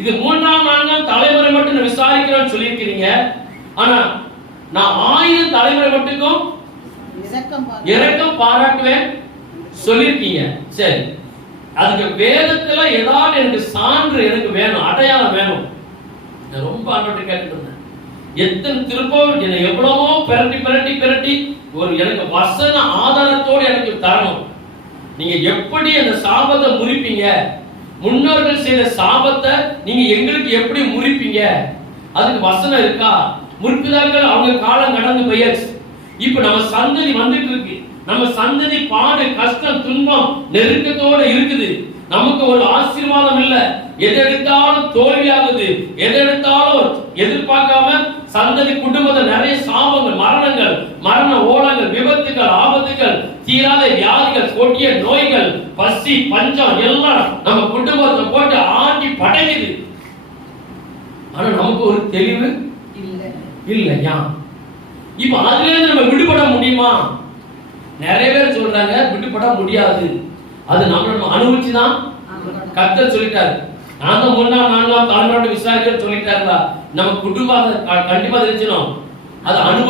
இது மூன்றாம் நான்காம் தலைமுறை மட்டும் நான் விசாரிக்கிறேன்னு சொல்லியிருக்கிறீங்க. ஆனா நான் 1000 தலைமுறை மட்டுக்கும் இரக்கம் பாராட்டுவேன் சொல்லியிருக்கீங்க. சரி, அதுக்கு வேதத்துல ஏதாவது எனக்கு சான்று எனக்கு வேணும், அடையாளம் வேணும். நான் ரொம்ப ஆண்டவர்கிட்ட கேட்டுட்டு இருந்தேன். எத்தனை திருப்பம் என்னை எவ்வளவோ பிரட்டி ஒரு எனக்கு வசன ஆதாரத்தோடு எனக்கு தரணும். நீங்க எப்படி அந்த சாபத்தை முறிப்பீங்க? முன்னோர்கள் செய்த சாபத்தை நீங்க எங்களுக்கு எப்படி முறிப்பீங்க? அதுக்கு வசனம் இருக்கா? முற்பிதாக்கள் அவங்க காலம் கடந்து போயாச்சு. இப்ப நம்ம சந்ததி வந்துட்டு இருக்கு. நம்ம சந்ததி பாடு, கஷ்டம், துன்பம், நெருக்கத்தோட இருக்குது. நமக்கு ஒரு ஆசீர்வாதம் இல்ல. எது எடுத்தாலும் தோல்வியாகுது. எது எடுத்தாலும் எதிர்பார்க்காம சந்ததி குடும்பத்தில் நிறைய சாபங்கள், மரணங்கள், மரண ஓலங்கள், விபத்துகள், ஆபத்துகள், தீராத வியாதிகள், கொடிய நோய்கள், பசி, பஞ்சம் எல்லாம் நம்ம குடும்பத்தை போட்டு ஆண்டி படைக்குது. ஆனா நமக்கு ஒரு தெளிவு இல்லையா? இப்ப அதுல இருந்து நம்ம விடுபட முடியுமா? நிறைய பேர் சொல்றாங்க விடுபட முடியாது. அது நம்ம அனுபவிச்சுதான் கர்த்தர் சொல்லிட்டாரு. நான் தான் மூன்றாம் நான்காம் தலைமுறை விசாரிக்க சொல்லிட்டாருல. நம்ம குடும்பம் கண்டிப்பா தெரிஞ்சிடும். அது அனுபவம்.